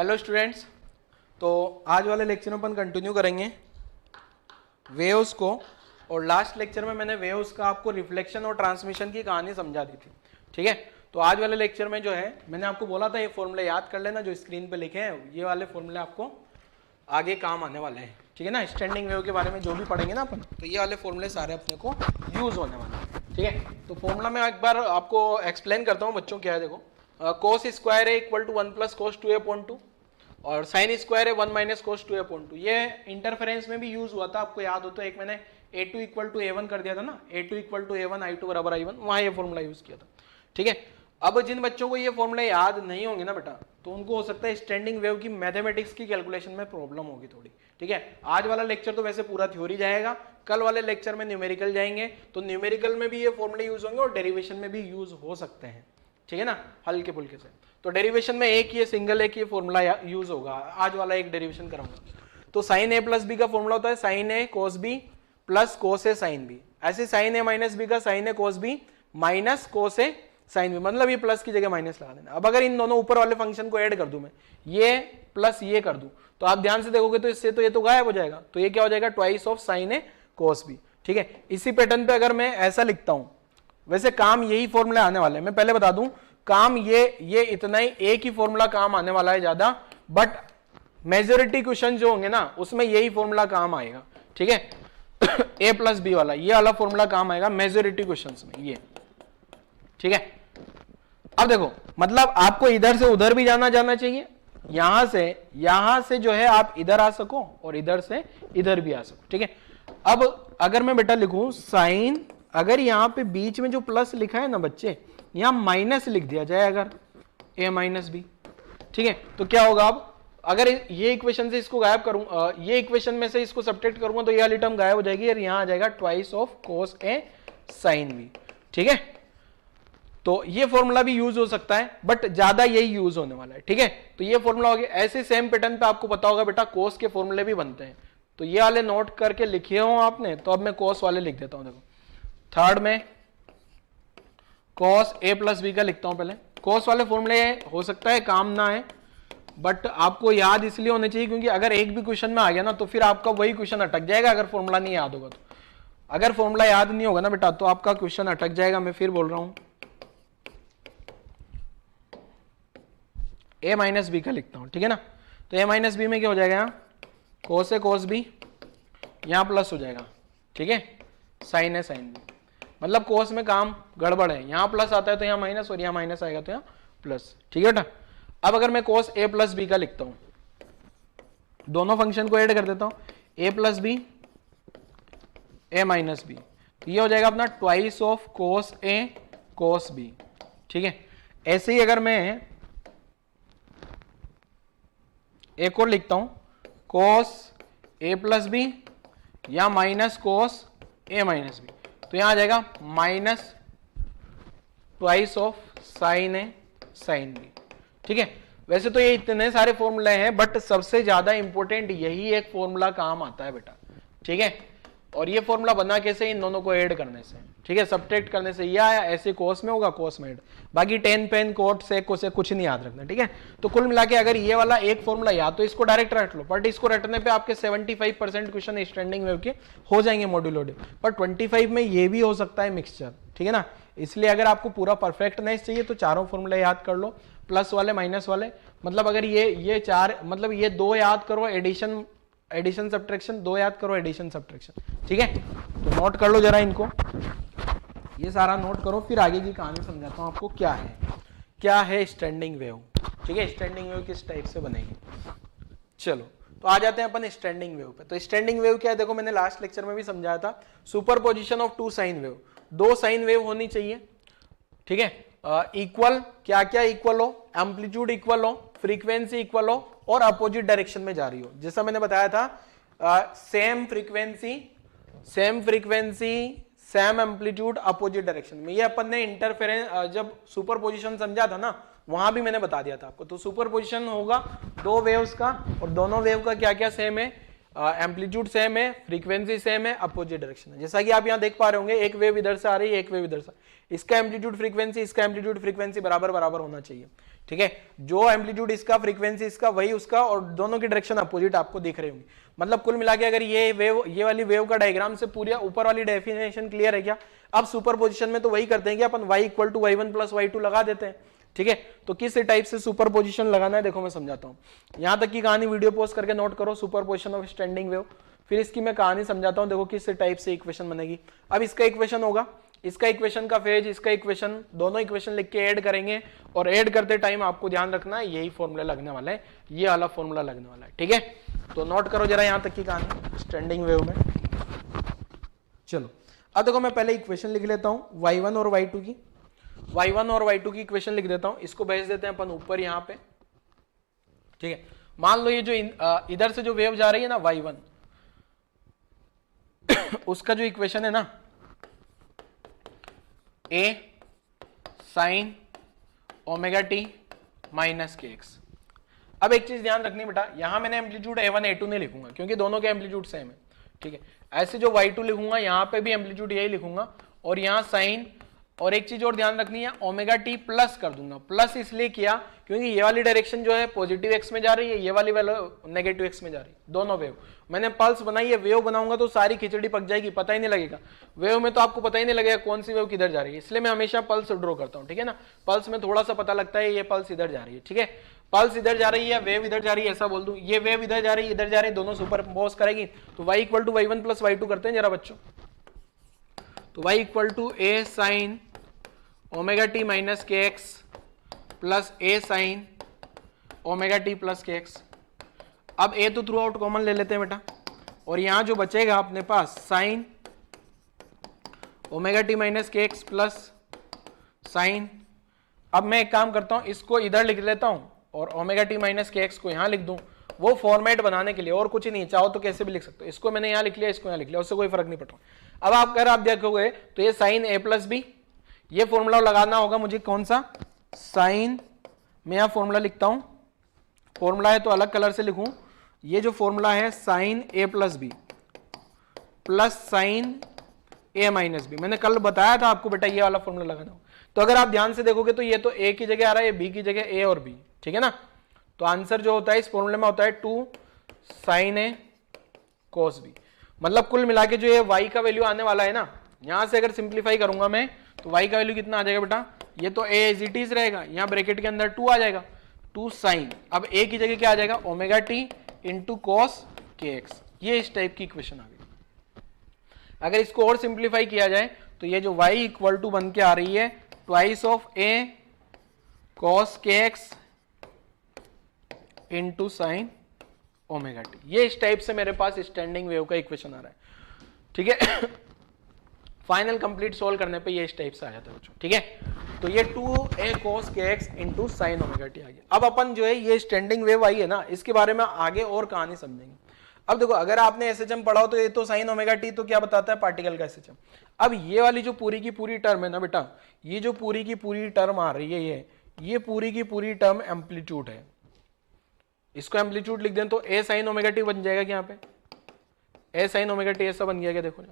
Hello students, तो आज वाले लेक्चर में अपन कंटिन्यू करेंगे वेव्स को। और लास्ट लेक्चर में मैंने वेव्स का आपको रिफ्लेक्शन और ट्रांसमिशन की कहानी समझा दी थी। ठीक है, तो आज वाले लेक्चर में जो है मैंने आपको बोला था ये फॉर्मूले याद कर लेना जो स्क्रीन पे लिखे हैं, ये वाले फॉर्मूले आपको आगे काम आने वाले हैं। ठीक है ना, स्टैंडिंग वेव के बारे में जो भी पढ़ेंगे ना अपन, तो ये वाले फॉर्मूले सारे अपने को यूज होने वाले हैं। ठीक है, तो फॉर्मूला मैं एक बार आपको एक्सप्लेन करता हूँ बच्चों। क्या है देखो, कोस स्क्वायर है equal to 1 plus cos 2a/2 और साइन स्क्वायर है 1 माइनस कोस 2a/2। ये इंटरफेरेंस में भी यूज हुआ था, आपको याद हो तो एक मैंने a2 इक्वल टू a1 कर दिया था ना, a2 equal to a1 i2 बराबर i1, वहाँ ये फॉर्मूला यूज किया था। ठीक है, अब जिन बच्चों को ये फॉर्मूले याद नहीं होंगे ना बेटा, तो उनको हो सकता है स्टैंडिंग वेव की मैथमेटिक्स की कैलकुलेशन में प्रॉब्लम होगी थोड़ी। ठीक है, आज वाला लेक्चर तो वैसे पूरा थ्योरी जाएगा, कल वाले लेक्चर में न्यूमेरिकल जाएंगे, तो न्यूमेरिकल में भी ये फॉर्मूले यूज होंगे और डेरिवेशन में भी यूज हो सकते हैं। ठीक है ना, हल्के फुल्के से। तो डेरिवेशन में एक ये सिंगल एक ये फॉर्मूला यूज होगा, आज वाला एक डेरिवेशन कराऊंगा। तो साइन ए प्लस बी का फॉर्मूला होता है sign A cos B plus cos A sine B. ऐसे साइन ए माइनस बी का sign A cos B minus cos A sine B, मतलब ये प्लस की जगह माइनस लगा देना। अब अगर इन दोनों ऊपर वाले फंक्शन को ऐड कर दूं मैं, ये प्लस ये कर दूं, तो आप ध्यान से देखोगे तो इससे तो ये तो गायब हो जाएगा, तो ये क्या हो जाएगा twice of sine A cos B. ठीक है, इसी पैटर्न पे अगर मैं ऐसा लिखता हूं, वैसे काम यही फॉर्मूला आने वाले हैं, मैं पहले बता दूं काम ये इतना ही, एक ही फॉर्मूला काम आने वाला है ज्यादा, बट मेजोरिटी क्वेश्चन जो होंगे ना उसमें यही फॉर्मूला काम आएगा। ठीक है, a प्लस बी वाला ये वाला फॉर्मूला काम आएगा मेजोरिटी क्वेश्चंस में ये। ठीक है, अब देखो मतलब आपको इधर से उधर भी जाना चाहिए, यहां से जो है आप इधर आ सको और इधर से इधर भी आ सको। ठीक है, अब अगर मैं बेटा लिखूं साइन, अगर यहां पे बीच में जो प्लस लिखा है ना बच्चे, यहां माइनस लिख दिया जाए अगर a माइनस बी। ठीक है, तो क्या होगा, अब अगर ये इक्वेशन से इसको गायब करूं, ये इक्वेशन में से इसको सब्ट्रैक्ट करूंगा तो ये वाली टर्म गायब हो जाएगी और यहां आ जाएगा twice of cos A sine B. ठीक है, तो ये फॉर्मूला भी यूज हो सकता है, बट ज्यादा यही यूज होने वाला है। ठीक है, तो ये फॉर्मूला हो गया। ऐसे सेम पैटर्न पे आपको पता होगा बेटा कोस के फॉर्मूले भी बनते हैं, तो ये वाले नोट करके लिखे हो आपने, तो अब मैं कोस वाले लिख देता हूं। देखो थर्ड में कोस ए प्लस बी का लिखता हूं। पहले कोस वाले फॉर्मूले हो सकता है काम ना है, बट आपको याद इसलिए होने चाहिए क्योंकि अगर एक भी क्वेश्चन में आ गया ना तो फिर आपका वही क्वेश्चन अटक जाएगा अगर फॉर्मूला नहीं याद होगा तो। अगर फॉर्मूला याद नहीं होगा ना बेटा तो आपका क्वेश्चन अटक जाएगा। मैं फिर बोल रहा हूं a माइनस बी का लिखता हूं। ठीक है ना, तो a माइनस बी में क्या हो जाएगा, यहाँ कोस ए कोस बी, यहाँ प्लस हो जाएगा। ठीक है, साइन ए साइन बी, मतलब कोस में काम गड़बड़ है, यहाँ प्लस आता है तो यहाँ माइनस और यहाँ माइनस आएगा तो यहाँ प्लस। ठीक है बेटा, अब अगर मैं कोस ए प्लस बी का लिखता हूं, दोनों फंक्शन को ऐड कर देता हूं, a plus B A minus B, तो ये हो जाएगा अपना twice of cos A cos B. ठीक है, ऐसे ही अगर मैं एक और लिखता हूं कोस ए प्लस बी या minus cos A minus B, तो यहां आ जाएगा minus twice of sine A sine B. ठीक है, वैसे तो ये इतने सारे फॉर्मूले हैं, बट सबसे ज्यादा इंपॉर्टेंट यही एक फॉर्मूला काम आता है बेटा। ठीक है, और ये फॉर्मूला बना कैसे, इन दोनों को ऐड करने से। ठीक है, सब्ट्रैक्ट करने से, या ऐसे कोस में होगा कोस में ऐड, बाकी टेन पेन कोट से कुछ नहीं याद रखना। ठीक है, तो कुल मिला के अगर ये वाला एक फॉर्मूला या तो इसको डायरेक्ट रट लो, बट इसको रटने पे आपके 75% क्वेश्चन स्टैंडिंग वेव के हो जाएंगे मॉड्यूलोडिव, पर 25 में ये भी हो सकता है मिक्सचर। ठीक है ना, इसलिए अगर आपको पूरा परफेक्टनेस चाहिए तो चारों फॉर्मूले याद कर लो, प्लस वाले माइनस वाले, मतलब अगर ये चार, मतलब ये दो याद करो एडिशन सब्ट्रैक्शन, दो याद करो एडिशन सब्ट्रैक्शन। ठीक है, तो नोट कर लो जरा इनको, ये सारा नोट करो, फिर आगे की कहानी समझाता हूं आपको क्या है स्टैंडिंग वेव। ठीक है, स्टैंडिंग वेव किस टाइप से बनेगी। चलो तो आ जाते हैं अपन स्टैंडिंग वेव पे। तो स्टैंडिंग वेव क्या है, देखो मैंने लास्ट लेक्चर में भी समझाया था, superposition of two sine wave, दो साइन वेव होनी चाहिए। ठीक है, इक्वल, क्या क्या इक्वल हो, एम्पलीट्यूड इक्वल हो, फ्रीक्वेंसी इक्वल हो और अपोजिट डायरेक्शन में जा रही हो। जैसा मैंने बताया था same frequency same amplitude opposite direction में, ये अपन ने इंटरफेरेंस जब सुपरपोजिशन समझा था ना वहां भी मैंने बता दिया था आपको। तो सुपरपोजिशन होगा दो वेव्स का, और दोनों वेव का क्या क्या सेम है, एम्पलीट्यूड सेम है, फ्रीक्वेंसी सेम है, अपोजिट डायरेक्शन है। जैसा कि आप यहाँ देख पा रहे होंगे, एक वेव इधर से आ रही है, एक वेव इधर से, इसका एम्पलीट्यूड फ्रीक्वेंसी बराबर होना चाहिए। ठीक है, जो एम्पलीट्यूड इसका फ्रीक्वेंसी इसका वही उसका, और दोनों की डायरेक्शन अपोजिट आपको दिख रही होंगी। मतलब कुल मिला के अगर ये वाली वेव का डायग्राम से पूरी ऊपर वाली डेफिनेशन क्लियर है क्या? अब सुपरपोजिशन में तो वही करते हैं कि अपन y equal to y1 plus y2 लगा देते हैं, ठीक है। तो किस टाइप से सुपरपोजिशन लगाना है देखो मैं समझाता हूँ। यहां तक की कहानी वीडियो पोस्ट करके नोट करो, सुपरपोजिशन ऑफ स्टैंडिंग वेव, फिर इसकी मैं कहानी समझाता हूँ। देखो किस टाइप से इक्वेशन बनेगी। अब इसका इक्वेशन होगा, इसका इक्वेशन का फेज, इसका इक्वेशन, दोनों इक्वेशन लिख के ऐड करेंगे, और ऐड करते टाइम आपको ध्यान रखना है यही फॉर्मूला लगने वाला है, ये वाला फॉर्मूला लगने वाला है, ठीक है। तो नोट करो जरा यहां तक की कहानी स्टैंडिंग वेव में। चलो अब देखो मैं पहले इक्वेशन लिख लेता हूं y1 और y2 की, y1 और y2 की इक्वेशन लिख देता हूं, इसको भेज देते हैं अपन ऊपर यहां पे, ठीक है। मान लो ये जो इधर से जो वेव जा रही है ना y1, उसका जो इक्वेशन है ना a sine omega T minus K X. अब एक चीज ध्यान रखनी बेटा, यहां मैंने एम्पलीट्यूड a1 a2 नहीं लिखूंगा क्योंकि दोनों के एम्पलीट्यूड सेम है, ठीक है। ऐसे जो y2 लिखूंगा यहां पे भी एम्पलीट्यूड यही लिखूंगा, और यहां साइन, और एक चीज और ध्यान रखनी है ओमेगा टी प्लस कर दूंगा। प्लस इसलिए किया क्योंकि ये वाली डायरेक्शन जो है पॉजिटिव एक्स में जा रही है, ये वाली नेगेटिव एक्स में जा रही है, दोनों वेव। मैंने पल्स बनाई है, वेव बनाऊंगा तो सारी खिचड़ी पक जाएगी, पता ही नहीं लगेगा। वेव में तो आपको पता ही नहीं लगेगा कौन सी वेव किधर जा रही है, इसलिए मैं हमेशा पल्स ड्रॉ करता हूँ, ठीक है ना। पल्स में थोड़ा सा पता लगता है ये पल्स इधर जा रही है, ठीक है। पल्स इधर जा रही है, वेव इधर जा रही है, ऐसा बोल दूं, ये वेव इधर जा रही है, इधर जा रही है, दोनों सुपरपोज करेगी तो y equal to y1 plus y2 करते हैं जरा बच्चों। तो y equal to a sine omega T minus K X plus a sine omega T plus K X. अब a तो थ्रू आउट कॉमन ले लेते हैं बेटा, और यहां जो बचेगा अपने पास sine omega T minus K X plus sine. अब मैं एक काम करता हूं, इसको इधर लिख लेता हूं और omega T minus K x को यहां लिख दूं, वो फॉर्मेट बनाने के लिए, और कुछ नहीं, चाहो तो कैसे भी लिख सकते हो। इसको मैंने यहां लिख लिया, इसको यहां लिख लिया, उससे कोई फर्क नहीं पड़ रहा। अब आप अगर आप देखोगे तो ये साइन a प्लस बी, ये फॉर्मूला लगाना होगा मुझे, कौन सा, साइन, मैं यहां फॉर्मूला लिखता हूं, फॉर्मूला है तो अलग कलर से लिखूं, ये जो फॉर्मूला है sine a plus B plus sine a minus B, मैंने कल बताया था आपको बेटा ये वाला फॉर्मूला लगाना हो। तो अगर आप ध्यान से देखोगे तो ये तो a की जगह आ रहा है, b की जगह a और b, ठीक है ना। तो आंसर जो होता है इस फॉर्मूले में होता है 2 साइन a cos b। मतलब कुल मिला के जो ये y का वैल्यू आने वाला है ना, यहां से अगर सिंप्लीफाई करूंगा मैं तो y का वैल्यू कितना आ जाएगा बेटा, ये तो a एज इट इज रहेगा, यहाँ ब्रैकेट के अंदर 2 आ जाएगा, 2 साइन, अब a की जगह क्या आ जाएगा, ओमेगा टी इंटू कॉस के एक्स। ये इस टाइप की इक्वेशन आ गई। अगर इसको और सिंप्लीफाई किया जाए तो ये जो y इक्वल टू बन के आ रही है twice of a cos K X into sine omega T. ये इस टाइप से मेरे पास स्टैंडिंग वेव का इक्वेशन आ रहा है, ठीक है। फाइनल कंप्लीट सोल्व करने पे ये इस टाइप से आ जाता है बच्चों, ठीक है। तो ये 2a cos K X into sine omega T आ गया। अब अपन जो है ये स्टैंडिंग वेव आई है ना, इसके बारे में आगे और कहानी समझेंगे। अब देखो अगर आपने SHM पढ़ा हो तो ये तो साइन ओमेगा टी तो क्या बताता है, पार्टिकल का SHM। अब ये वाली जो पूरी की पूरी टर्म है ना बेटा, ये जो पूरी की पूरी टर्म आ रही है, ये पूरी की पूरी टर्म एम्पलीट्यूड है। इसको एम्पलीट्यूड लिख दें तो a साइन ओमेगा टी बन जाएगा, यहाँ पे a साइन ओमेगा टी ऐसा बन गया क्या, देखो।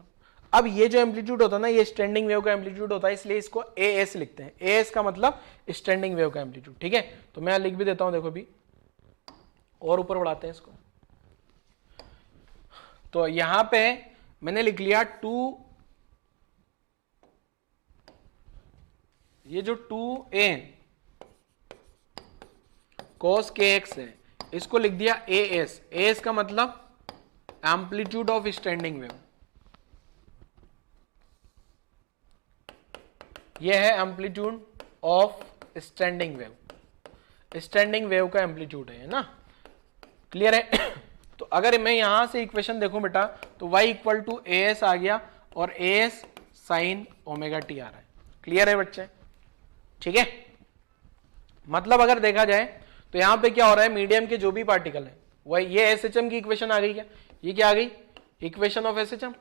अब ये जो एम्पलीट्यूड होता है ना, ये स्टैंडिंग वेव का एम्पलीट्यूड होता है, इसलिए इसको AS लिखते हैं। AS का मतलब स्टैंडिंग वेव का एम्पलीट्यूड, ठीक है। तो मैं लिख भी देता हूं, देखो अभी और ऊपर बढ़ाते हैं इसको। तो यहां पे मैंने लिख लिया 2, ये जो 2a cos के एक्स है इसको लिख दिया AS। AS का मतलब एम्पलीट्यूड ऑफ स्टैंडिंग वेव, यह है amplitude of standing wave. Standing wave का एम्पलीट्यूड है ना, क्लियर है। तो अगर मैं यहां से इक्वेशन देखूं बेटा तो y इक्वल टू AS आ गया और AS साइन ओमेगा टी आ रहा है, क्लियर है बच्चे, ठीक है। मतलब अगर देखा जाए तो यहां पे क्या हो रहा है, मीडियम के जो भी पार्टिकल है वही, ये SHM की इक्वेशन आ गई क्या, ये क्या आ गई, इक्वेशन ऑफ SHM।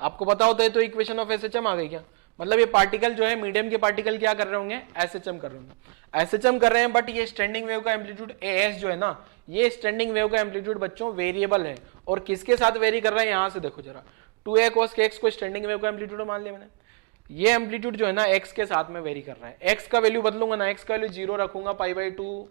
आपको पता होता है तो इक्वेशन ऑफ SHM आ गई क्या, मतलब ये पार्टिकल जो है मीडियम के पार्टिकल क्या कर रहे होंगे, SHM कर रहे होंगे, SHM कर रहे हैं। बट ये स्टैंडिंग वेव का एम्पलीट्यूड AS जो है ना, ये स्टैंडिंग वेव का एम्पलीट्यूड बच्चों वेरिएबल है, और किसके साथ वेरी कर रहा है, यहां से देखो जरा, 2a cos के एक्स को स्टैंडिंग वेव का एम्पलीट्यूड मान लिया मैंने, ये एम्पलीट्यूड जो है ना x के साथ में वेरी कर रहा है। x का वैल्यू बदलूंगा ना, x का वैल्यू 0 रखूंगा π/2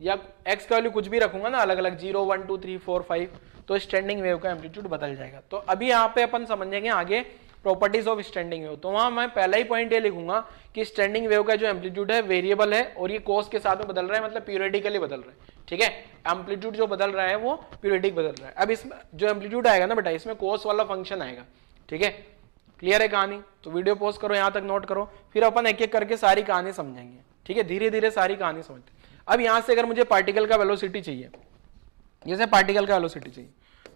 या x का वैल्यू कुछ भी रखूंगा ना, अलग अलग 0 1 2 3 4 5, तो स्टैंडिंग वेव का एम्पलीट्यूड बदल जाएगा। तो अभी यहाँ पे अपन समझेंगे आगे प्रॉपर्टीज ऑफ स्टैंडिंग वेव। तो वहां मैं पहला ही पॉइंट ये लिखूंगा कि स्टैंडिंग वेव का जो एम्पलीट्यूड है वेरिएबल है और ये कोस के साथ में बदल रहा है, मतलब पीरियडिकली बदल रहा है। ठीक है, एम्पलीट्यूड जो बदल रहा है वो पीरियडिक बदल रहा है। अब इसमें जो एम्पलीट्यूड आएगा ना बेटा, इसमें कोस वाला फंक्शन आएगा। ठीक है, क्लियर है कहानी? तो वीडियो पॉज करो, यहां तक नोट करो, फिर अपन एक एक करके सारी कहानी समझेंगे। ठीक है, धीरे धीरे सारी कहानी समझते हैं। अब यहां से अगर मुझे पार्टिकल का वेलोसिटी चाहिए, जैसे पार्टिकल का वेलोसिटी चाहिए,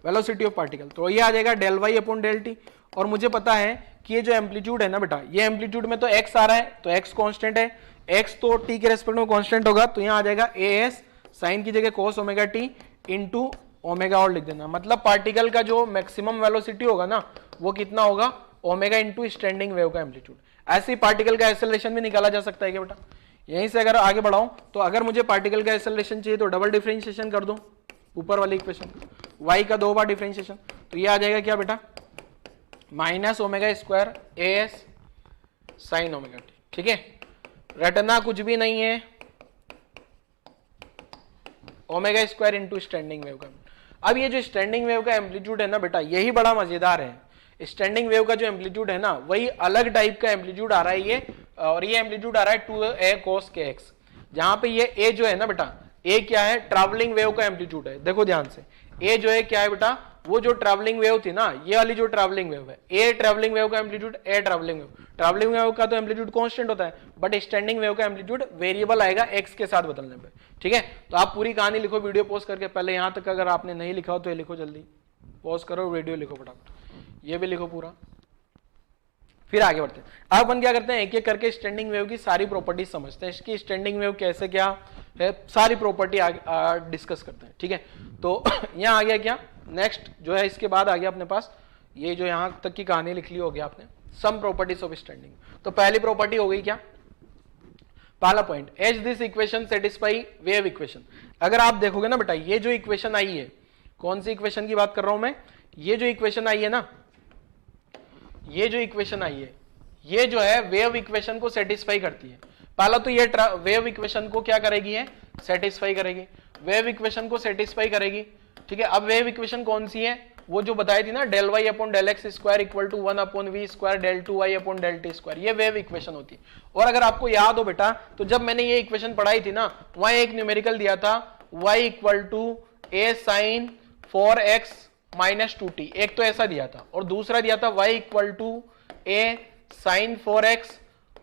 वेलोसिटी ऑफ पार्टिकल, तो ये आ जाएगा del y upon del t। और मुझे पता है कि ये जो एम्पलीट्यूड है ना बेटा, ये एम्पलीट्यूड में तो x आ रहा है, तो x कांस्टेंट है, x तो t के रेस्पेक्ट में कांस्टेंट होगा, तो यहाँ आ जाएगा as साइन की जगह cos omega t into omega और लिख देना। मतलब पार्टिकल का जो मैक्सिमम वेलोसिटी होगा ना वो कितना होगा, ओमेगा इंटू स्टैंडिंग वेव का एम्पलीट्यूड। ऐसे ही पार्टिकल का एक्सेलरेशन भी निकाला जा सकता है क्या बेटा? यहीं से अगर आगे बढ़ाऊं तो अगर मुझे पार्टिकल का एक्सेलरेशन चाहिए तो डबल डिफरेंशिएशन कर दूं ऊपर वाली इक्वेशन, y का 2 बार डिफरेंशिएशन, तो ये आ जाएगा क्या बेटा, minus omega square as sign omega T. ठीक है, रटना कुछ भी नहीं है, omega square into standing wave का। अब ये जो स्टैंडिंग वेव का एम्पलीट्यूड है ना बेटा, यही बड़ा मजेदार है। स्टैंडिंग वेव का जो एम्पलीट्यूड है ना, वही अलग टाइप का एम्पलीट्यूड आ रहा है ये, और ये एम्पलीट्यूड आ रहा है 2a cos kx, जहां पे ये a जो है ना बेटा, a क्या है, ट्रैवलिंग वेव का एम्पलीट्यूड है। देखो ध्यान से, a जो है क्या है बेटा, वो जो ट्रैवलिंग वेव थी ना, ये वाली जो ट्रैवलिंग वेव है, a ट्रैवलिंग वेव का amplitude, a travelling wave, travelling wave का तो एम्पलीट्यूड कांस्टेंट होता है, बट स्टैंडिंग वेव का एम्पलीट्यूड वेरिएबल आएगा x के साथ बदलने पे। ठीक है, तो आप पूरी कहानी लिखो वीडियो पॉज करके, पहले यहां तक अगर आपने नहीं लिखा हो तो ये लिखो, जल्दी पॉज करो, वीडियो लिखो फटाफट, ये भी लिखो पूरा, फिर आगे बढ़ते हैं। अब अपन क्या करते हैं, एक एक करके स्टैंडिंग वेव की सारी प्रॉपर्टीज समझते हैं, इसकी स्टैंडिंग वेव कैसे क्या है सारी प्रॉपर्टी डिस्कस करते हैं। ठीक है, तो यहाँ आ गया क्या, नेक्स्ट जो है इसके बाद आ गया अपने पास ये जो यहाँ तक की कहानी लिख ली होगी आपने, सम प्रॉपर्टीज ऑफ स्टैंडिंग। तो पहली प्रॉपर्टी हो गई क्या, पहला point, as this equation satisfy wave equation. अगर आप देखोगे ना बेटा, ये जो इक्वेशन आई है, कौन सी इक्वेशन की बात कर रहा हूं मैं, ये जो इक्वेशन आई है ना, ये जो इक्वेशन आई है, ये जो है वेव इक्वेशन को सेटिस्फाई करती है। पहला तो ये वेव इक्वेशन को क्या करेगी है, सेटिस्फाई करेगी, वेव इक्वेशन को सेटिस्फाई करेगी। ठीक है, अब वेव इक्वेशन कौन सी है, वो जो बताई थी ना, del y upon del x square equal to 1 upon v square del 2y upon del t square, ये वेव इक्वेशन होती है। और अगर आपको याद हो बेटा, तो जब मैंने ये इक्वेशन पढ़ाई थी ना, वहां एक न्यूमेरिकल दिया था y equal to a sine 4x minus 2t, एक तो ऐसा दिया था, और दूसरा दिया था y equal to a sine 4x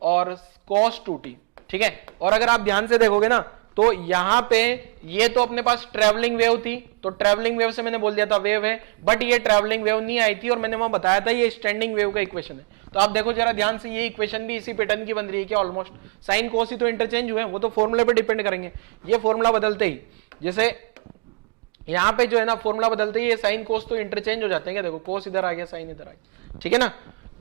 और cos 2t। ठीक है, और अगर आप ध्यान से देखोगे ना, तो यहां पे ये तो अपने पास ट्रैवलिंग वेव थी, तो ट्रैवलिंग वेव से मैंने बोल दिया था वेव है, बट ये ट्रैवलिंग वेव नहीं आई थी, और मैंने वहां बताया था ये स्टैंडिंग वेव का इक्वेशन है। तो आप देखो जरा ध्यान से, ये इक्वेशन भी इसी पैटर्न की बन रही है क्या, ऑलमोस्ट साइन कोस ही तो इंटरचेंज हुए, वो तो फॉर्मूले पे डिपेंड करेंगे। ये फॉर्मूला बदलते ही, जैसे यहाँ पे जो है ना फॉर्मूला बदलते ही ये साइन कोस तो इंटरचेंज हो जाते हैं क्या, देखो कोस इधर आ गया, साइन इधर आ गया। ठीक है ना,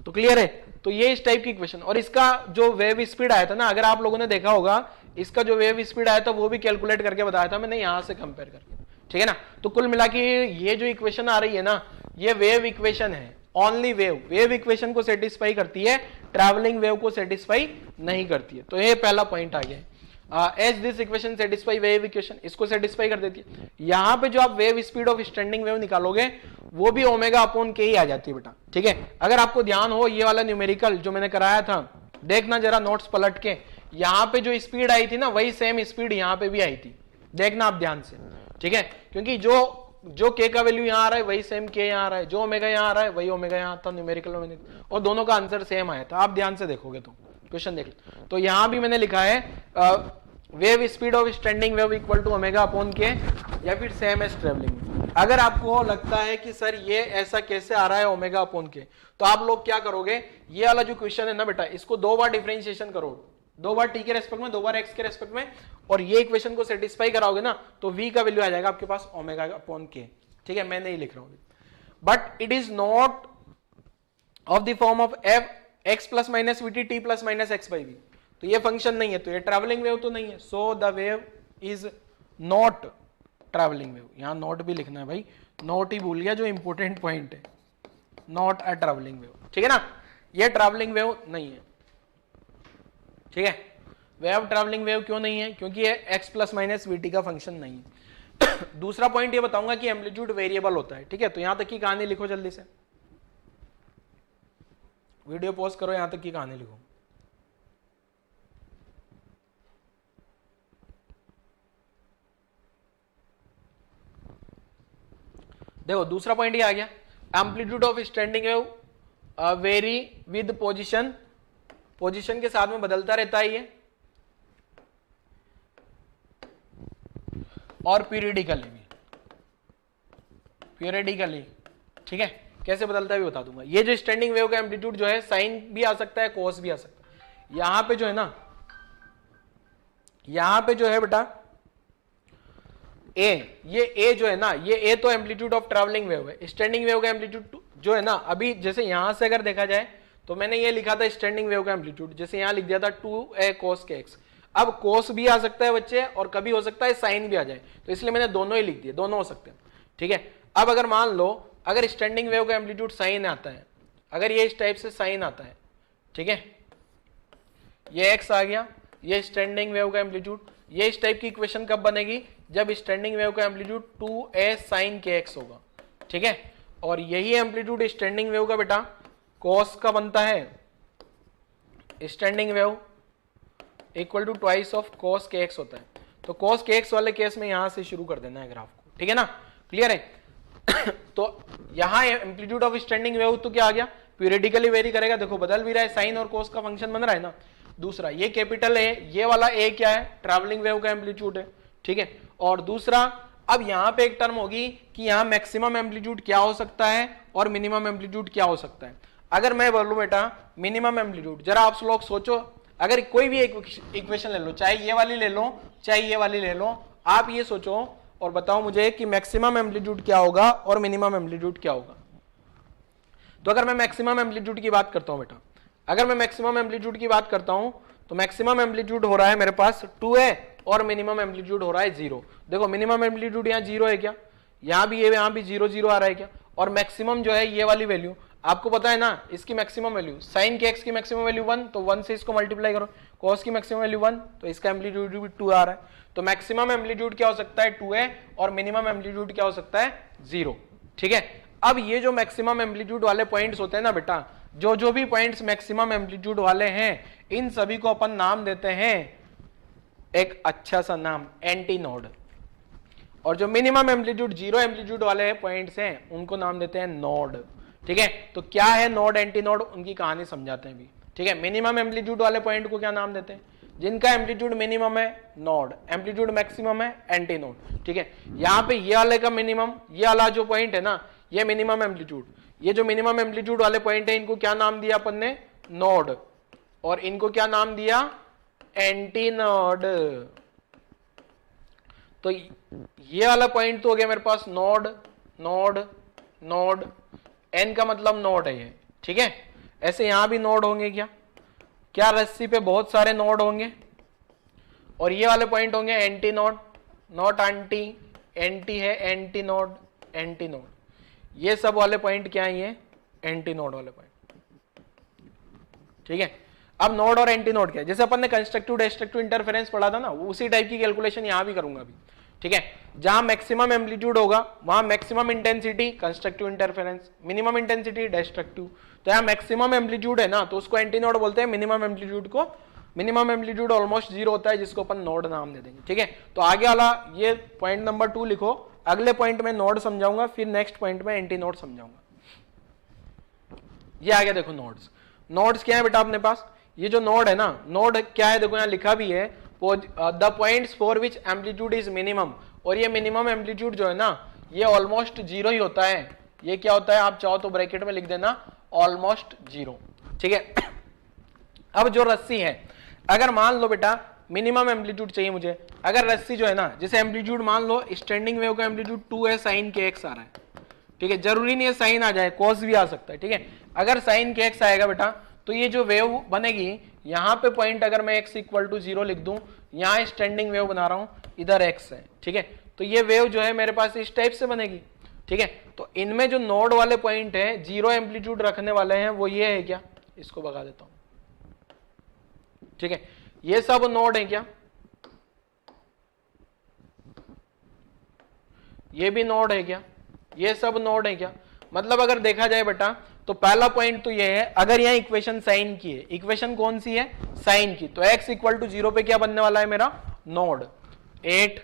तो क्लियर है। तो ये इस टाइप की इक्वेशन, और इसका जो वेव स्पीड आया था ना, अगर आप लोगों ने देखा होगा, इसका जो वेव स्पीड आया था वो भी कैलकुलेट करके बताया था मैंने यहां से कंपेयर करके। ठीक है ना, तो कुल मिला के ये जो इक्वेशन आ रही है ना, ये वेव इक्वेशन है, ओनली वेव इक्वेशन को सेटिस्फाई करती है, ट्रैवलिंग वेव को सेटिस्फाई नहीं करती है। तो ये पहला पॉइंट आ गया, as this equation satisfy wave equation, इसको सेटिस्फाई कर देती है। यहां पे जो आप wave speed of standing wave निकालोगे वो भी ओमेगा अपॉन के ही आ जाती है बेटा। ठीक है, अगर आपको ध्यान हो, ये वाला न्यूमेरिकल जो मैंने कराया था, देखना जरा नोट्स पलट के, यहां पे जो स्पीड आई थी ना, वही सेम स्पीड यहां पे भी आई थी, देखना आप ध्यान से। ठीक है, क्योंकि जो के का वैल्यू यहां आ रहा है वही सेम के यहां आ रहा है, जो ओमेगा यहां आ रहा है वही ओमेगा यहां था न्यूमेरिकल में, और दोनों का आंसर सेम आया था। आप ध्यान से देखोगे तो क्वेश्चन देख लो, तो यहां भी मैंने लिखा है wave speed of standing wave equal to omega upon K, या फिर सेम एज ट्रैवलिंग। अगर आपको लगता है कि सर ये ऐसा कैसे आ रहा है ओमेगा अपॉन के, तो आप लोग क्या करोगे, ये वाला जो क्वेश्चन है ना बेटा, इसको 2 बार डिफरेंशिएशन करो, 2 बार t के रेस्पेक्ट में, 2 बार x के रेस्पेक्ट में, और ये इक्वेशन को सेटिस्फाई कराओगे ना, तो v का वैल्यू आ जाएगा आपके पास ओमेगा अपॉन के। ठीक है, मैं नहीं लिख रहा हूं, but it is not of the form of f x plus minus V T plus minus X by V, तो ये फंक्शन नहीं है, तो ये ट्रैवलिंग वेव तो नहीं है, so the wave is not travelling wave. यहां नॉट भी लिखना है भाई, नॉट ही भूल गया जो इंपॉर्टेंट पॉइंट है, नॉट अ ट्रैवलिंग वेव। ठीक है ना, ये ट्रैवलिंग वेव नहीं है, ठीक है। वेव ट्रैवलिंग वेव क्यों नहीं है? क्योंकि ये x प्लस माइनस वीटी का फंक्शन नहीं है। दूसरा पॉइंट ये बताऊंगा कि एम्पलीट्यूड वेरिएबल होता है, ठीक है। तो यहां तक की कहानी लिखो जल्दी से, वीडियो पॉज करो, यहां तक की कहानी लिखो। देखो दूसरा पॉइंट ये आ गया, amplitude of standing wave very with position, position के साथ में बदलता रहता है ये, और पीरियडिकली भी, पीरियडिकली, ठीक है। कैसे बदलता है भी बता दूंगा। ये जो स्टैंडिंग वेव का एम्पलीट्यूड जो है साइन भी आ सकता है, कोस भी आ सकता है। यहां पे जो है ना, यहां पे जो है बेटा ए, ये ए जो है ना, ये ए तो एम्पलीट्यूड ऑफ ट्रैवलिंग वेव है। स्टैंडिंग वेव का एम्पलीट्यूड जो है ना, अभी जैसे यहां से अगर देखा जाए तो मैंने ये लिखा था स्टैंडिंग वेव का एम्पलीट्यूड, जैसे यहां लिख दिया था 2a cos के x। अब कोस भी आ सकता है बच्चे, और कभी हो सकता है साइन भी आ जाए, तो इसलिए मैंने दोनों ही लिख दिए, दोनों हो सकते हैं, ठीक है। अब अगर मान लो अगर स्टैंडिंग वेव का एम्पलीट्यूड साइन आता है, अगर ये इस टाइप से साइन आता है, ठीक है, ये x आ गया, ये स्टैंडिंग वेव का एम्पलीट्यूड, ये इस टाइप की इक्वेशन कब बनेगी? जब स्टैंडिंग वेव का एम्पलीट्यूड 2a sin के x होगा, ठीक है। और यही एम्पलीट्यूड स्टैंडिंग वेव का बेटा cos का बनता है, standing wave equal to twice of cos K x होता है। तो cos के x वाले केस में यहां से शुरू कर देना है ग्राफ को, ठीक है ना, क्लियर है। तो यहां एम्पलीट्यूड ऑफ स्टैंडिंग वेव तो क्या आ गया, पीरियडिकली वेरी करेगा, देखो बदल भी रहा है, साइन और कोस का फंक्शन बन रहा है ना। दूसरा ये कैपिटल ए, ये वाला ए क्या है, ट्रैवलिंग वेव का एम्पलीट्यूड है, ठीक है। और दूसरा अब यहां पे एक टर्म होगी कि यहां मैक्सिमम एम्पलीट्यूड क्या हो सकता है और मिनिमम एम्पलीट्यूड क्या हो सकता है। अगर मैं बोलूं बेटा मिनिमम एम्पलीट्यूड, जरा आप लोग सोचो, अगर कोई भी एक इक्वेशन ले लो, चाहे ये वाली ले लो चाहे ये वाली ले लो, आप ये सोचो और बताओ मुझे कि मैक्सिमम एम्पलीट्यूड क्या होगा और मिनिमम एम्पलीट्यूड क्या होगा। तो अगर मैं मैक्सिमम एम्पलीट्यूड की बात करता हूं बेटा, अगर मैं मैक्सिमम एम्पलीट्यूड की बात करता हूं तो मैक्सिमम एम्पलीट्यूड हो रहा है मेरे पास 2a और मिनिमम एम्पलीट्यूड हो रहा है 0। देखो मिनिमम एम्पलीट्यूड यहाँ 0 है क्या, यहाँ भी ये, यहाँ भी 0 0 आ रहा है क्या, और मैक्सिमम जो है ये वाली वैल्यू आपको पता है ना, इसकी मैक्सिमम वैल्यू साइन के x की मैक्सिमम वैल्यू 1, तो 1 से इसको मल्टीप्लाई करो, cos की मैक्सिमम वैल्यू 1, तो इसका एम्पलीट्यूड भी 2 आ रहा है। तो मैक्सिमम एम्पलीट्यूड क्या हो सकता है 2a और मिनिमम एम्पलीट्यूड क्या हो सकता है 0, ठीक है। अब ये जो मैक्सिमम एम्पलीट्यूड वाले पॉइंट्स होते हैं ना बेटा, जो भी पॉइंट्स मैक्सिमम एम्पलीट्यूड वाले हैं, इन सभी को अपन नाम देते हैं एक अच्छा सा नाम, एंटी नोड। और जो मिनिमम एम्पलीट्यूड 0 एम्पलीट्यूड वाले पॉइंट्स हैं उनको नाम देते हैं नोड, ठीक है। तो क्या है नोड एंटी नोड, उनकी कहानी समझाते हैं भी, ठीक है। मिनिमम एम्पलीट्यूड वाले पॉइंट को क्या नाम देते हैं, जिनका एम्पलीट्यूड मिनिमम है नोड, एम्पलीट्यूड मैक्सिमम है एंटी नोड, ठीक है। यहाँ पे ये वाले का मिनिमम, ये वाला जो पॉइंट है ना, ये मिनिमम एम्पलीट्यूड, ये जो मिनिमम एम्पलीट्यूड वाले पॉइंट है इनको क्या नाम दिया अपन ने, नोड, और इनको क्या नाम दिया, एंटी नोड। तो ये वाला पॉइंट तो हो गया मेरे पास नोड नोड नोड, एन का मतलब नोड है ये, ठीक है। ऐसे यहां भी नोड होंगे क्या, क्या रस्सी पे बहुत सारे नोड होंगे, और ये वाले पॉइंट होंगे anti node, not anti, anti है एंटी नोड, एंटी नोड, ये सब वाले पॉइंट क्या है, ये एंटी नोड वाले पॉइंट, ठीक है। अब नोड और एंटी नोड क्या है, जैसे अपन ने कंस्ट्रक्टिव डिस्ट्रक्टिव इंटरफेरेंस पढ़ा था ना, उसी टाइप की कैलकुलेशन यहां भी करूंगा अभी, ठीक है। जहां मैक्सिमम एम्पलीट्यूड होगा वहां maximum intensity constructive interference, minimum intensity destructive. तो यहाँ मैक्सिमम एम्पलीट्यूड है ना, तो उसको एंटी नोड बोलते हैं, मिनिमम एम्पलीट्यूड को, मिनिमम एम्पलीट्यूड ऑलमोस्ट 0 होता है जिसको अपन नोड नाम दे देंगे, ठीक है। तो आगे वाला ये पॉइंट नंबर 2 लिखो, अगले पॉइंट में नोड समझाऊंगा, फिर नेक्स्ट पॉइंट में एंटी नोड समझाऊंगा। ये आ गया देखो नोड्स, नोड्स क्या है बेटा अपने पास, ये जो नोड है ना, नोड क्या है देखो यहाँ लिखा भी है, the points for which amplitude is minimum, और ये मिनिमम एम्पलीट्यूड जो है ना ये ऑलमोस्ट 0 ही होता है। ये क्या होता है, आप चाहो तो ब्रैकेट में लिख देना ऑलमोस्ट 0, ठीक है। अब जो रस्सी है, अगर मान लो बेटा मिनिमम एम्पलीट्यूड चाहिए मुझे, अगर रस्सी जो है ना, जैसे एम्पलीट्यूड मान लो स्टैंडिंग वेव का एम्पलीट्यूड 2 है sin के x आ रहा है, ठीक है, जरूरी नहीं है साइन आ जाए, cos भी आ सकता है, ठीक है। अगर sin के x आएगा बेटा तो ये जो वेव बनेगी, यहाँ पे पॉइंट अगर मैं x इक्वल टू 0 लिख दूं, यहाँ स्टैंडिंग वेव बना रहा हूं, इधर x है, ठीक है। तो ये वेव जो है मेरे पास इस टाइप से बनेगी, ठीक है। तो इनमें जो नोड वाले पॉइंट है 0 एम्पलीट्यूड रखने वाले हैं वो ये है क्या, इसको भगा देता हूं, ठीक है। ये सब नोड है क्या, ये भी नोड है क्या, ये सब नोड है क्या। मतलब अगर देखा जाए बेटा तो पहला पॉइंट तो ये है, अगर यहाँ इक्वेशन साइन की है, इक्वेशन कौन सी है, साइन की, तो x इक्वल टू 0 पे क्या बनने वाला है मेरा, नोड 8।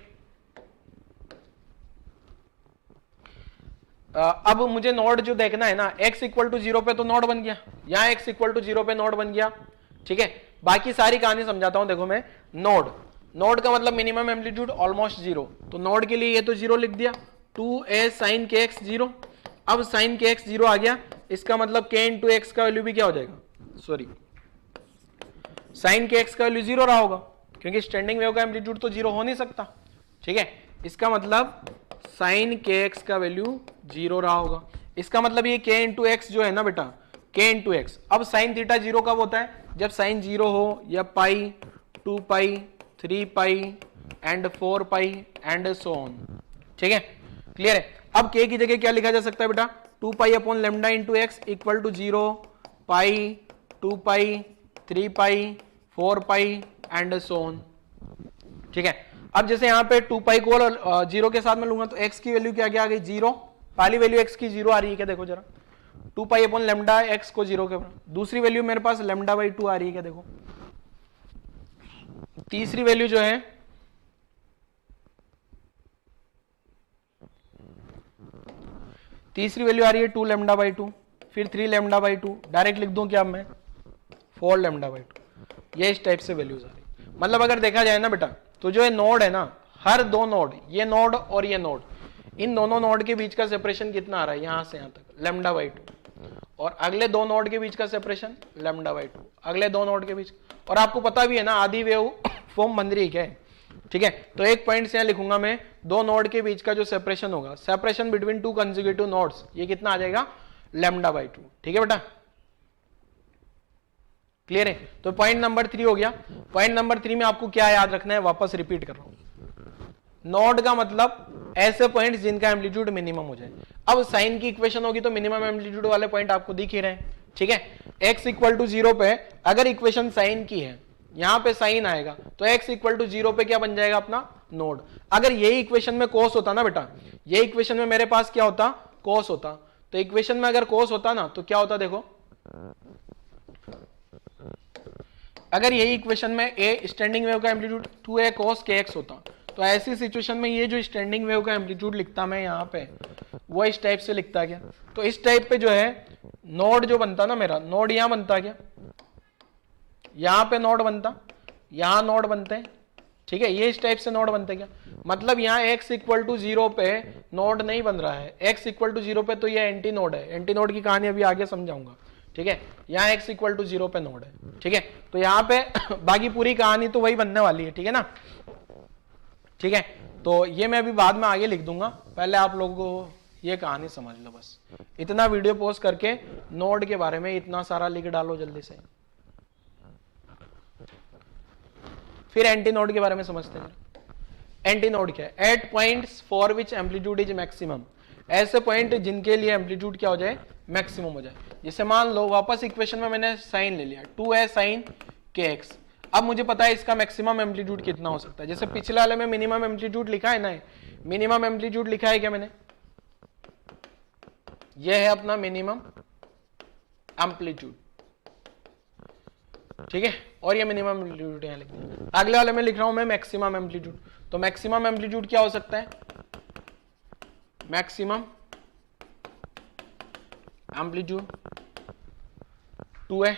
अब मुझे नोड जो देखना है ना, x इक्वल टू 0 पे तो नोड बन गया, यहाँ x इक्वल टू 0 पे नोड बन गया, ठीक है। बाकी सारी कहानी समझाता हूं, देखो मैं, नोड का मतलब मिनिमम एम्पलीट्यूड ऑलमोस्ट 0, तो नोड के लिए ये तो 0 लिख दिया, 2a sin kx 0। अब sin kx 0 आ गया, इसका मतलब k इंटू एक्स का वैल्यू भी क्या हो जाएगा, सॉरी sin kx का वैल्यू 0 रहा होगा, क्योंकि स्टैंडिंग वेव का एम्पलीट्यूड तो 0 हो नहीं सकता, ठीक है। इसका मतलब sin kx का वैल्यू 0 रहा होगा, इसका मतलब ये k इंटू एक्स जो है ना बेटा, k इंटू एक्स। अब साइन थीटा 0 कब होता है, जब साइन 0 हो, या pi, 2 pi, 3 pi and 4 pi and so on, ठीक है, क्लियर है। अब k की जगह क्या लिखा जा सकता है बेटा, 2 pi upon lambda into X equal to 0 pi, 2 pi, 3 pi, 4 pi and so on, ठीक है। अब जैसे यहाँ पे 2 पाई को 0 के साथ में लूंगा तो x की वैल्यू क्या क्या आ गई, 0, पहली वैल्यू x की 0 आ रही है क्या, देखो जरा, 2 पाई अपॉन लेमडा x को 0 के, दूसरी वैल्यू मेरे पास लेमडा बाई 2 आ रही है क्या, देखो, तीसरी वैल्यू जो है तीसरी वैल्यू आ रही है 2 लेमडा बाई 2, फिर 3 लेमडा बाई 2, डायरेक्ट लिख दूं क्या अब मैं, 4 लेमडा बाई 2, ये इस टाइप से वैल्यूज आ रही। मतलब अगर देखा जाए ना बेटा, तो जो ये नोड है ना, हर दो नोड, ये नोड और ये नोड, इन दोनों नोड के बीच का सेपरेशन कितना आ रहा है, यहां से यहां तक लेमडा बाई 2, और अगले दो नोड के बीच का सेपरेशन लेमडा बाई 2, अगले दो नोड के बीच, और आपको पता भी है ना आधी वेव फॉर्म बन रही है, ठीक है। तो एक पॉइंट से यहां लिखूंगा मैं, दो नोड के बीच का जो सेपरेशन होगा, separation between two consecutive nodes, ये कितना आ जाएगा, लेमडा बाई 2, ठीक है बेटा, क्लियर है। तो पॉइंट नंबर 3 हो गया। पॉइंट नंबर 3 में आपको क्या याद रखना है, वापस रिपीट कर रहा हूं, नोड का मतलब ऐसे पॉइंट्स जिनका एम्पलीट्यूड मिनिमम हो जाए। अब साइन की इक्वेशन होगी तो मिनिमम एम्पलीट्यूड वाले पॉइंट आपको दिख ही रहे हैं, ठीक है। x इक्वल टू 0 पे अगर इक्वेशन साइन की है, यहां पे साइन आएगा, तो x इक्वल टू 0 पे क्या बन जाएगा अपना, नोड। अगर यही इक्वेशन में कोस होता ना बेटा, ये इक्वेशन में मेरे पास क्या होता, कोस होता, तो इक्वेशन में अगर कोस होता ना तो क्या होता, देखो, अगर यही इक्वेशन में ए स्टैंडिंग वेव का एम्पलीट्यूड 2a cos kx होता, तो ऐसी सिचुएशन में ये जो स्टैंडिंग वेव का एम्पलीट्यूड लिखता मैं यहाँ पे, वो इस टाइप से लिखता क्या, तो इस टाइप पे जो है नोड जो बनता ना मेरा, नोड यहाँ बनता क्या, यहाँ पे नोड बनता, यहाँ नोड बनते हैं, ठीक है, ये इस टाइप से नोड बनते क्या। मतलब यहाँ x इक्वल टू 0 पे नोड नहीं बन रहा है, x इक्वल टू 0 पे तो ये एंटी नोड है, एंटी नोड की कहानी अभी आगे समझाऊंगा, ठीक है। यहाँ x इक्वल टू 0 पे नोड है, ठीक है। तो यहाँ पे बाकी पूरी कहानी तो वही बनने वाली है, ठीक है ना, ठीक है। तो ये मैं अभी बाद में आगे लिख दूंगा, पहले आप लोगों को ये कहानी समझ लो बस। इतना वीडियो पोस्ट करके नोड के बारे में इतना सारा लिख डालो जल्दी से, फिर एंटी नोड के बारे में समझते हैं। एंटी नोड क्या है, at points for which amplitude is maximum, ऐसे पॉइंट जिनके लिए एम्पलीट्यूड क्या हो जाए, मैक्सिमम हो जाए। जैसे मान लो वापस इक्वेशन में मैंने साइन ले लिया, 2a sin kx, अब मुझे पता है इसका मैक्सिमम एम्पलीट्यूड कितना हो सकता है। जैसे पिछले वाले में मिनिमम एम्पलीट्यूड लिखा है ना, मिनिमम एम्पलीट्यूड लिखा है क्या मैंने, यह है अपना मिनिमम एम्पलीट्यूड, ठीक है, और ये मिनिमम एम्पलीट्यूड यहां लिख दिया। अगले वाले में लिख रहा हूं मैं मैक्सिमम एम्पलीट्यूड, तो मैक्सिमम एम्पलीट्यूड क्या हो सकता है, मैक्सिमम एम्पलीट्यूड 2a,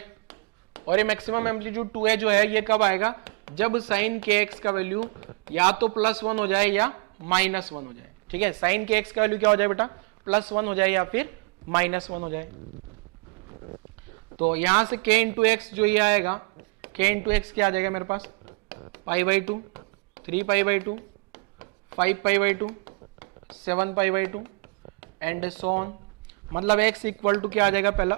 और ये मैक्सिमम एम्पलीट्यूड 2a जो है ये कब आएगा, जब साइन kx का वैल्यू या तो +1 हो जाए या -1 हो जाए, ठीक है। साइन kx का वैल्यू क्या हो जाए बेटा, +1 हो जाए या फिर -1 हो जाए। तो यहां से k इंटू एक्स जो ये आएगा, k इंटू एक्स क्या आ जाएगा मेरे पास, π/2, 3π/2, 5π/2, 7π/2 एंड सो ऑन। मतलब x इक्वल टू क्या आ जाएगा, पहला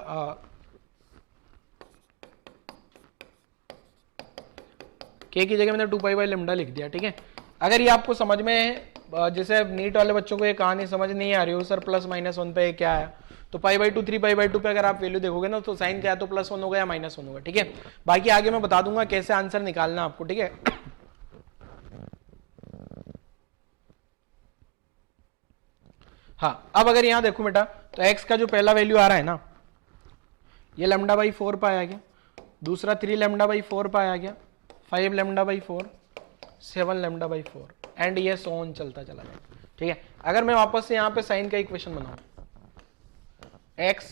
k की जगह मैंने 2π/λ लिख दिया, ठीक है। अगर ये आपको समझ में, जैसे नीट वाले बच्चों को ये कहानी समझ नहीं आ रही हो, सर +-1 पे क्या है, तो π/2 3π/2 पे अगर आप वैल्यू देखोगे ना तो साइन क्या है, तो +1 होगा या -1 होगा। ठीक है, बाकी आगे मैं बता दूंगा कैसे आंसर निकालना आपको। ठीक है, हाँ अब अगर यहां देखो बेटा, तो x का जो पहला वैल्यू आ रहा है ना, ये λ/4 पाया गया, दूसरा 3 λ/4 पाया गया, 5 λ/4, 7 λ/4 एंड ये सो ऑन चलता चला जाए। ठीक है, अगर मैं वापस से यहाँ पे साइन का इक्वेशन बनाऊं, x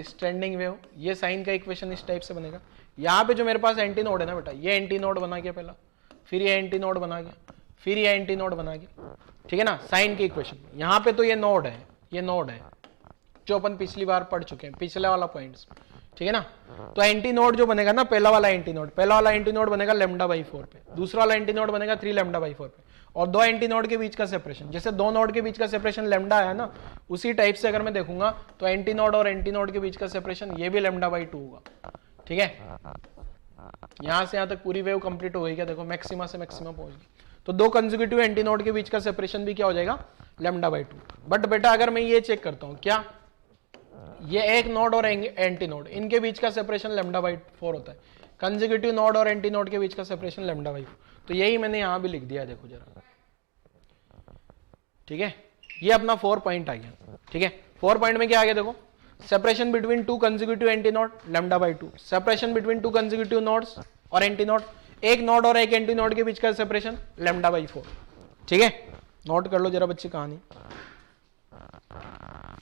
स्टैंडिंग वेव, ये साइन का इक्वेशन इस टाइप से बनेगा। यहाँ पे जो मेरे पास एंटी नोड है ना बेटा, ये एंटी नोड बना गया पहला, फिर ये एंटी नोड बना गया, फिर ये एंटी नोड बना गया। ठीक है ना, साइन के इक्वेशन। यहाँ पे तो ये नोड है, ये नोड है जो अपन पिछली बार पढ़ चुके हैं, पिछले वाला पॉइंट्स। ठीक है ना, तो एंटी नोड जो बनेगा ना, पहला वाला एंटी नोड बनेगा λ/4 पे, दूसरा वाला एंटी नोड बनेगा 3 λ/4 पे, और दो एंटी नोड के बीच का सेपरेशन, जैसे दो नोड के बीच का सेपरेशन लैम्डा है ना, उसी टाइप से अगर मैं देखूंगा तो एंटी नोड और एंटी नोड के बीच का सेपरेशन ये भी λ/2 होगा। ठीक है, यहां से यहां तक पूरी वेव कंप्लीट हो गई क्या, देखो मैक्सिमा से मैक्सिमा पहुंच गई, तो दो कंसेक्यूटिव एंटी नोड के बीच का सेपरेशन भी क्या हो जाएगा, λ/2। बट बेटा अगर मैं ये चेक करता हूं, क्या ये एक नोड और एंटी नोड, इनके बीच का सेपरेशन λ/4 होता है, कंसेक्यूटिव नोड और एंटी नोड के बीच का सेपरेशन λ/4, तो यही मैंने यहां भी लिख दिया, देखो जरा। ठीक है, ये अपना 4 पॉइंट आ गया। ठीक है, 4 पॉइंट में क्या आ गया, देखो separation between two consecutive anti node λ/2, separation between two consecutive nodes और एंटी नोड, एक नोड और एक एंटी नोड के बीच का सेपरेशन λ/4। ठीक है, नोट कर लो जरा बच्चे कहानी।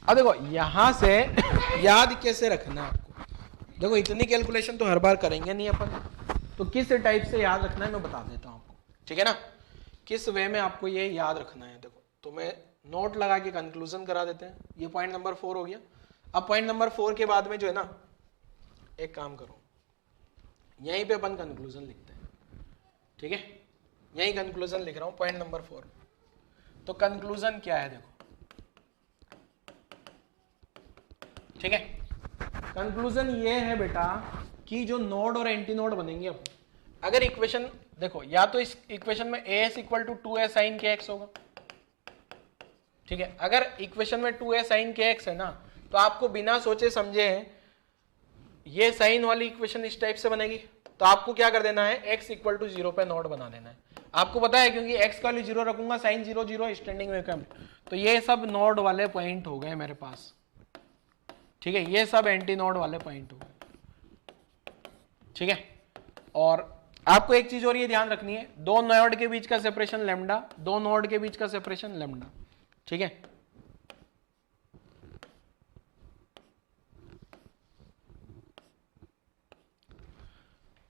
अब देखो यहां से याद कैसे रखना है आपको, देखो इतनी कैलकुलेशन तो हर बार करेंगे नहीं अपन, तो किस टाइप से याद रखना है मैं बता देता हूं आपको। ठीक है ना, किस वे में आपको ये याद रखना है। देखो तो मैं नोट लगा के कंक्लूजन करा देते हैं, ये पॉइंट नंबर 4 हो गया। अब पॉइंट नंबर 4 के बाद में जो है ना, एक काम करो, यहीं पे अपन कंक्लूजन लिखते हैं। ठीक है, यही कंक्लूजन लिख रहा हूं पॉइंट नंबर 4। तो कंक्लूजन क्या है देखो, ठीक है, कंक्लूजन ये है बेटा कि जो नोड और एंटी नोड बनेंगे अपन, अगर इक्वेशन देखो, या तो इस इक्वेशन में as = 2a sin kx होगा। ठीक है, अगर इक्वेशन में 2a sin kx है ना, तो आपको बिना सोचे समझे ये साइन वाली इक्वेशन इस टाइप से बनेगी, तो आपको क्या कर देना है, x = 0 पे नोड बना देना है। आपको पता है क्योंकि x का वैल्यू 0 रखूंगा, साइन 0 0 स्टैंडिंग वेव का, तो ये सब नोड वाले पॉइंट हो गए मेरे पास। ठीक है, ये सब एंटी नोड वाले पॉइंट हो गए। ठीक है, और आपको एक चीज और ये ध्यान रखनी है, दो नोड के बीच का सेपरेशन लैम्डा, दो नोड के बीच का सेपरेशन लैम्डा। ठीक है,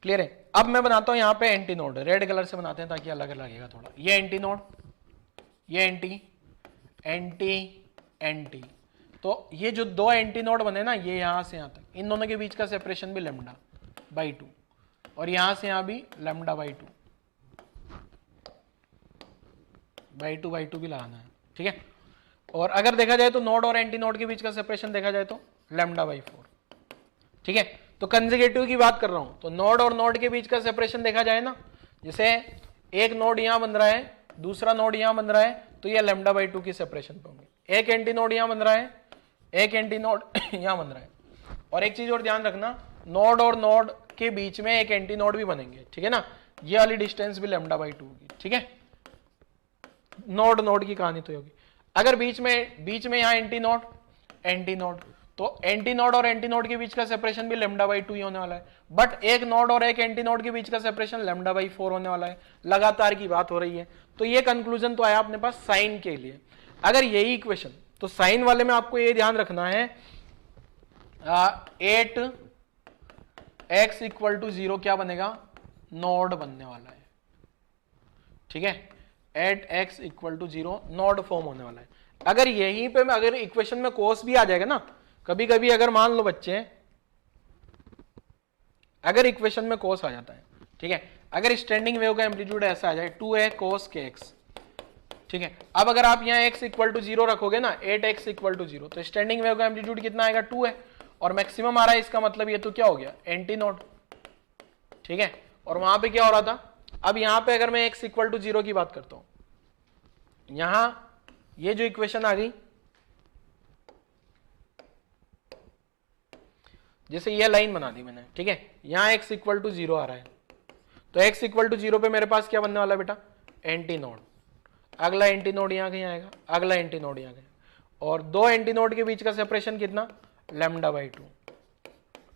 क्लियर है। अब मैं बनाता हूं यहां पे एंटी नोड, रेड कलर से बनाते हैं ताकि अलग लगेगा थोड़ा। ये एंटी नोड, ये एंटी एंटी एंटी, तो ये जो दो एंटी नोड बने ना, ये यहां से यहां तक, इन दोनों के बीच का सेपरेशन भी λ/2, और यहां से यहां भी λ/2 भी लगाना है। ठीक है, और अगर देखा जाए तो नोड और एंटी नोड के बीच का सेपरेशन देखा जाए तो λ/4। ठीक है, तो कंसेक्यूटिव की बात कर रहा हूं, तो नोड और नोड के बीच का सेपरेशन देखा जाए ना, जैसे एक नोड यहां बन रहा है, दूसरा नोड यहां बन रहा है, तो ये λ/2 की सेपरेशन पे होंगे। एक एंटी नोड यहां बन रहा है, एक एंटी नोड यहां बन रहा है, और एक चीज और ध्यान रखना, नोड और नोड के बीच में एक एंटी नोड भी बनेंगे। ठीक है ना, ये वाली डिस्टेंस भी λ/2 होगी। ठीक है, नोड नोड की कहानी तो होगी। अगर बीच में यहाँ एंटी नोड, तो एंटी नोड और एंटी नोड के बीच का सेपरेशन भी λ/2 ही होने वाला है, बट एक नोड और एक एंटी नोड के बीच का सेपरेशन λ/4 होने वाला है। लगातार की बात हो रही है, तो ये कंक्लूजन तो आया अपने पास साइन के लिए। अगर यही इक्वेशन, तो साइन वाले में आपको ये ध्यान रखना है 8x = 0 क्या बनेगा, नोड बनने वाला है। ठीक है, 8x = 0 नोड फॉर्म होने वाला है। अगर यहीं पे अगर इक्वेशन में कोस भी आ जाएगा ना, कभी कभी अगर मान लो बच्चे, अगर इक्वेशन में कोस आ जाता है, ठीक है, अगर स्टैंडिंग वेव का एम्पलीट्यूड ऐसा आ जाए 2a cos kx, ठीक है, अब अगर आप यहाँ x = 0 रखोगे ना, 8x = 0, तो स्टैंडिंग वेव का एम्पलीट्यूड कितना आएगा, 2 है, और मैक्सिमम आ रहा है, इसका मतलब ये तो क्या हो गया, एंटी नोड। ठीक है, और वहां पे क्या हो रहा था, अब यहां पे अगर मैं x = 0 की बात करता हूं, यहां ये जो इक्वेशन आ गई, जैसे ये लाइन बना दी मैंने, ठीक है, यहाँ x इक्वल टू 0 आ रहा है, तो x इक्वल टू 0 पे मेरे पास क्या बनने वाला है बेटा, एंटी नोड। अगला एंटी नोड यहाँ कहीं आएगा, अगला एंटी नोड यहाँ कहीं, और दो एंटी नोड के बीच का सेपरेशन कितना, λ/2,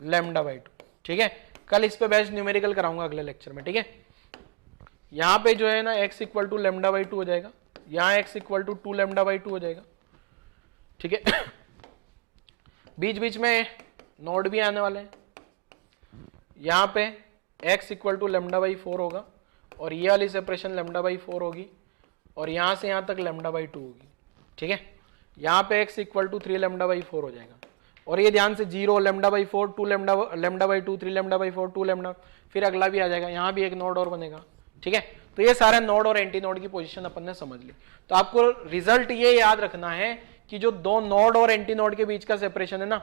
λ/2, ठीक है। कल इस पे बेस्ट न्यूमेरिकल कराऊंगा अगले लेक्चर में, ठीक है। यहाँ पे जो है ना x इक्वल टू λ/2 हो जाएगा, यहाँ x इक्वल टू 2 λ/2 हो जाएगा, ठीक है। बीच बीच में नोड भी आने वाले हैं, यहाँ पे x इक्वल टू λ/4 होगा, और ये वाली सेपरेशन λ/4 होगी, और यहाँ से यहाँ तक λ/2 होगी, ठीक है। यहाँ पे x इक्वल टू 3 λ/4 हो जाएगा, और ये ध्यान से 0 λ/4 2 λ/2 3 λ/4 2 λ, फिर अगला भी आ जाएगा, यहाँ भी एक नोड और बनेगा, ठीक है। तो ये सारे नोड और एंटी नोड की पोजीशन अपन ने समझ ली। तो आपको रिजल्ट ये याद रखना है कि जो दो नोड और एंटी नोड के बीच का सेपरेशन है ना,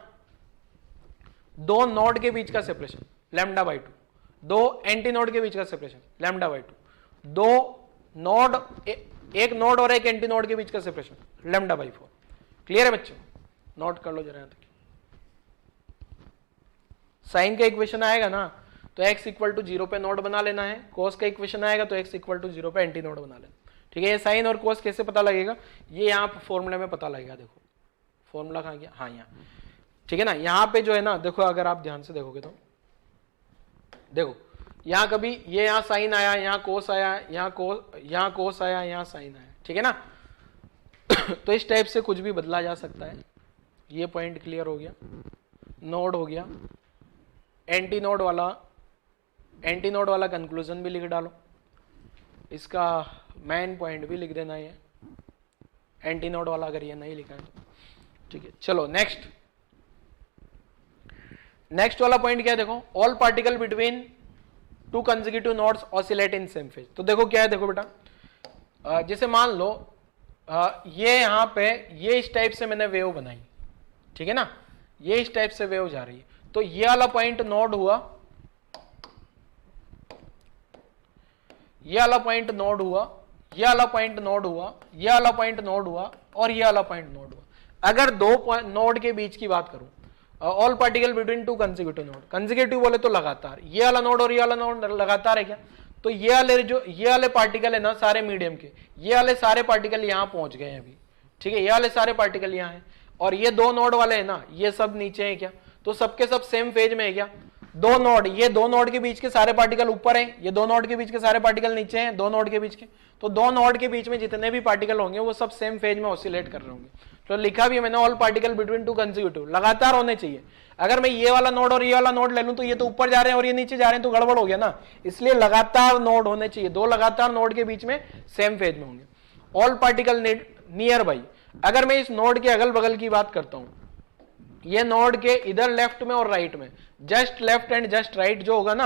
दो नोड के बीच का सेपरेशन λ/2, दो एंटी नोड के बीच का सेपरेशन λ/2, दो नोड, एक नोड और एक एंटी नोड के बीच का सेपरेशन λ/4। क्लियर है बच्चों, नोट कर लो जरा यहाँ तक। साइन का इक्वेशन आएगा ना तो x इक्वल टू 0 पे नोड बना लेना है, कोस का इक्वेशन आएगा तो x इक्वल टू 0 पे एंटी नोड बना लेना, ठीक है। ये साइन और कोस कैसे पता लगेगा, ये यहाँ फॉर्मूले में पता लगेगा। देखो फॉर्मूला कहाँ गया, हाँ यहाँ, ठीक है ना। यहाँ पे जो है ना, देखो अगर आप ध्यान से देखोगे तो देखो यहाँ कभी ये यहाँ साइन आया, यहाँ कोस आया, यहाँ कोस आया, यहाँ साइन आया, ठीक है ना। तो इस टाइप से कुछ भी बदला जा सकता है। ये पॉइंट क्लियर हो गया, नोड हो गया, एंटी नोड वाला कंक्लूजन भी लिख डालो, इसका मेन पॉइंट भी लिख देना है, एंटी नोड वाला अगर ये नहीं लिखा है तो, ठीक है। चलो नेक्स्ट वाला पॉइंट क्या है, देखो all particle between two consecutive nodes oscillate in same phase. तो देखो क्या है, देखो बेटा जैसे मान लो ये यहाँ पे ये इस टाइप से मैंने वेव बनाई, ठीक है ना, ये इस टाइप से वेव जा रही है, तो ये वाला पॉइंट नोड हुआ, ये वाला पॉइंट नोड हुआ, ये वाला पॉइंट नोड हुआ, ये वाला पॉइंट नोड हुआ, और ये वाला पॉइंट नोड हुआ। अगर दो नोड के बीच की बात करूं, all particle between two consecutive node, consecutive बोले तो लगातार, ये वाला नोड और ये वाला नोड लगातार है क्या, तो ये वाले पार्टिकल है ना सारे मीडियम के, ये वाले सारे पार्टिकल यहाँ पहुंच गए हैं अभी, ठीक है। ये वाले सारे पार्टिकल यहाँ हैं, और ये दो नोड वाले है ना, ये सब नीचे है क्या, तो सबके सब सेम फेज में है क्या। दो नोड, ये दो नोड के बीच के सारे पार्टिकल ऊपर हैं, ये दो नोड के बीच के सारे पार्टिकल नीचे हैं, दो नोड के बीच के, तो दो नोड के बीच में जितने भी पार्टिकल होंगे वो सब सेम फेज में ऑसिलेट कर रहे होंगे। तो लिखा भी है मैंने all particle between two consecutive, लगातार होने चाहिए। अगर मैं ये वाला नोड और ये वाला नोड ले लूं तो ये तो ऊपर जा रहे हैं और ये नीचे जा रहे हैं, तो गड़बड़ हो गया ना, इसलिए लगातार नोड होने चाहिए, दो लगातार नोड के बीच में सेम फेज में होंगे। ऑल पार्टिकल नियर बाई, अगर मैं इस नोड के अगल बगल की बात करता हूं, ये नोड के इधर लेफ्ट में और राइट में, just left and just right जो होगा ना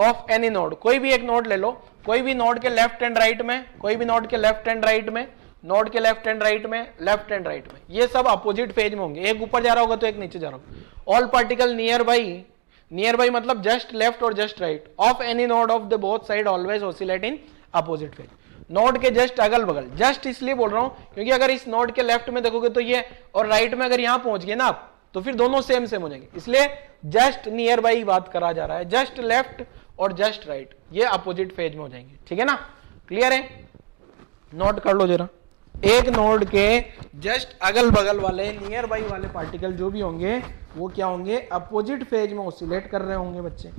ऑफ एनी नोड, कोई भी एक नोड ले लो, कोई भी नोड के लेफ्ट एंड राइट में, कोई भी नोड के लेफ्ट एंड राइट में, नोड के लेफ्ट एंड राइट में, लेफ्ट एंड राइट में, ये सब अपोजिट फेज में होंगे, एक ऊपर जा रहा होगा तो एक नीचे जा रहा होगा। ऑल पार्टिकल नियर बाई मतलब जस्ट लेफ्ट और just right of any node of the both side always oscillate in opposite phase. Node के जस्ट अगल बगल, जस्ट इसलिए बोल रहा हूं क्योंकि अगर इस नोड के लेफ्ट में देखोगे तो ये, और राइट में अगर यहां पहुंच गए ना आप, तो फिर दोनों सेम हो जाएंगे, इसलिए जस्ट नियर बाई बात करा जा रहा है, जस्ट लेफ्ट और जस्ट राइट ये अपोजिट फेज में हो जाएंगे, ठीक है ना। क्लियर है, नोट कर लो जरा। एक नोड के जस्ट अगल बगल वाले नियर बाई वाले पार्टिकल जो भी होंगे वो क्या होंगे, अपोजिट फेज में ऑसिलेट कर रहे होंगे बच्चे।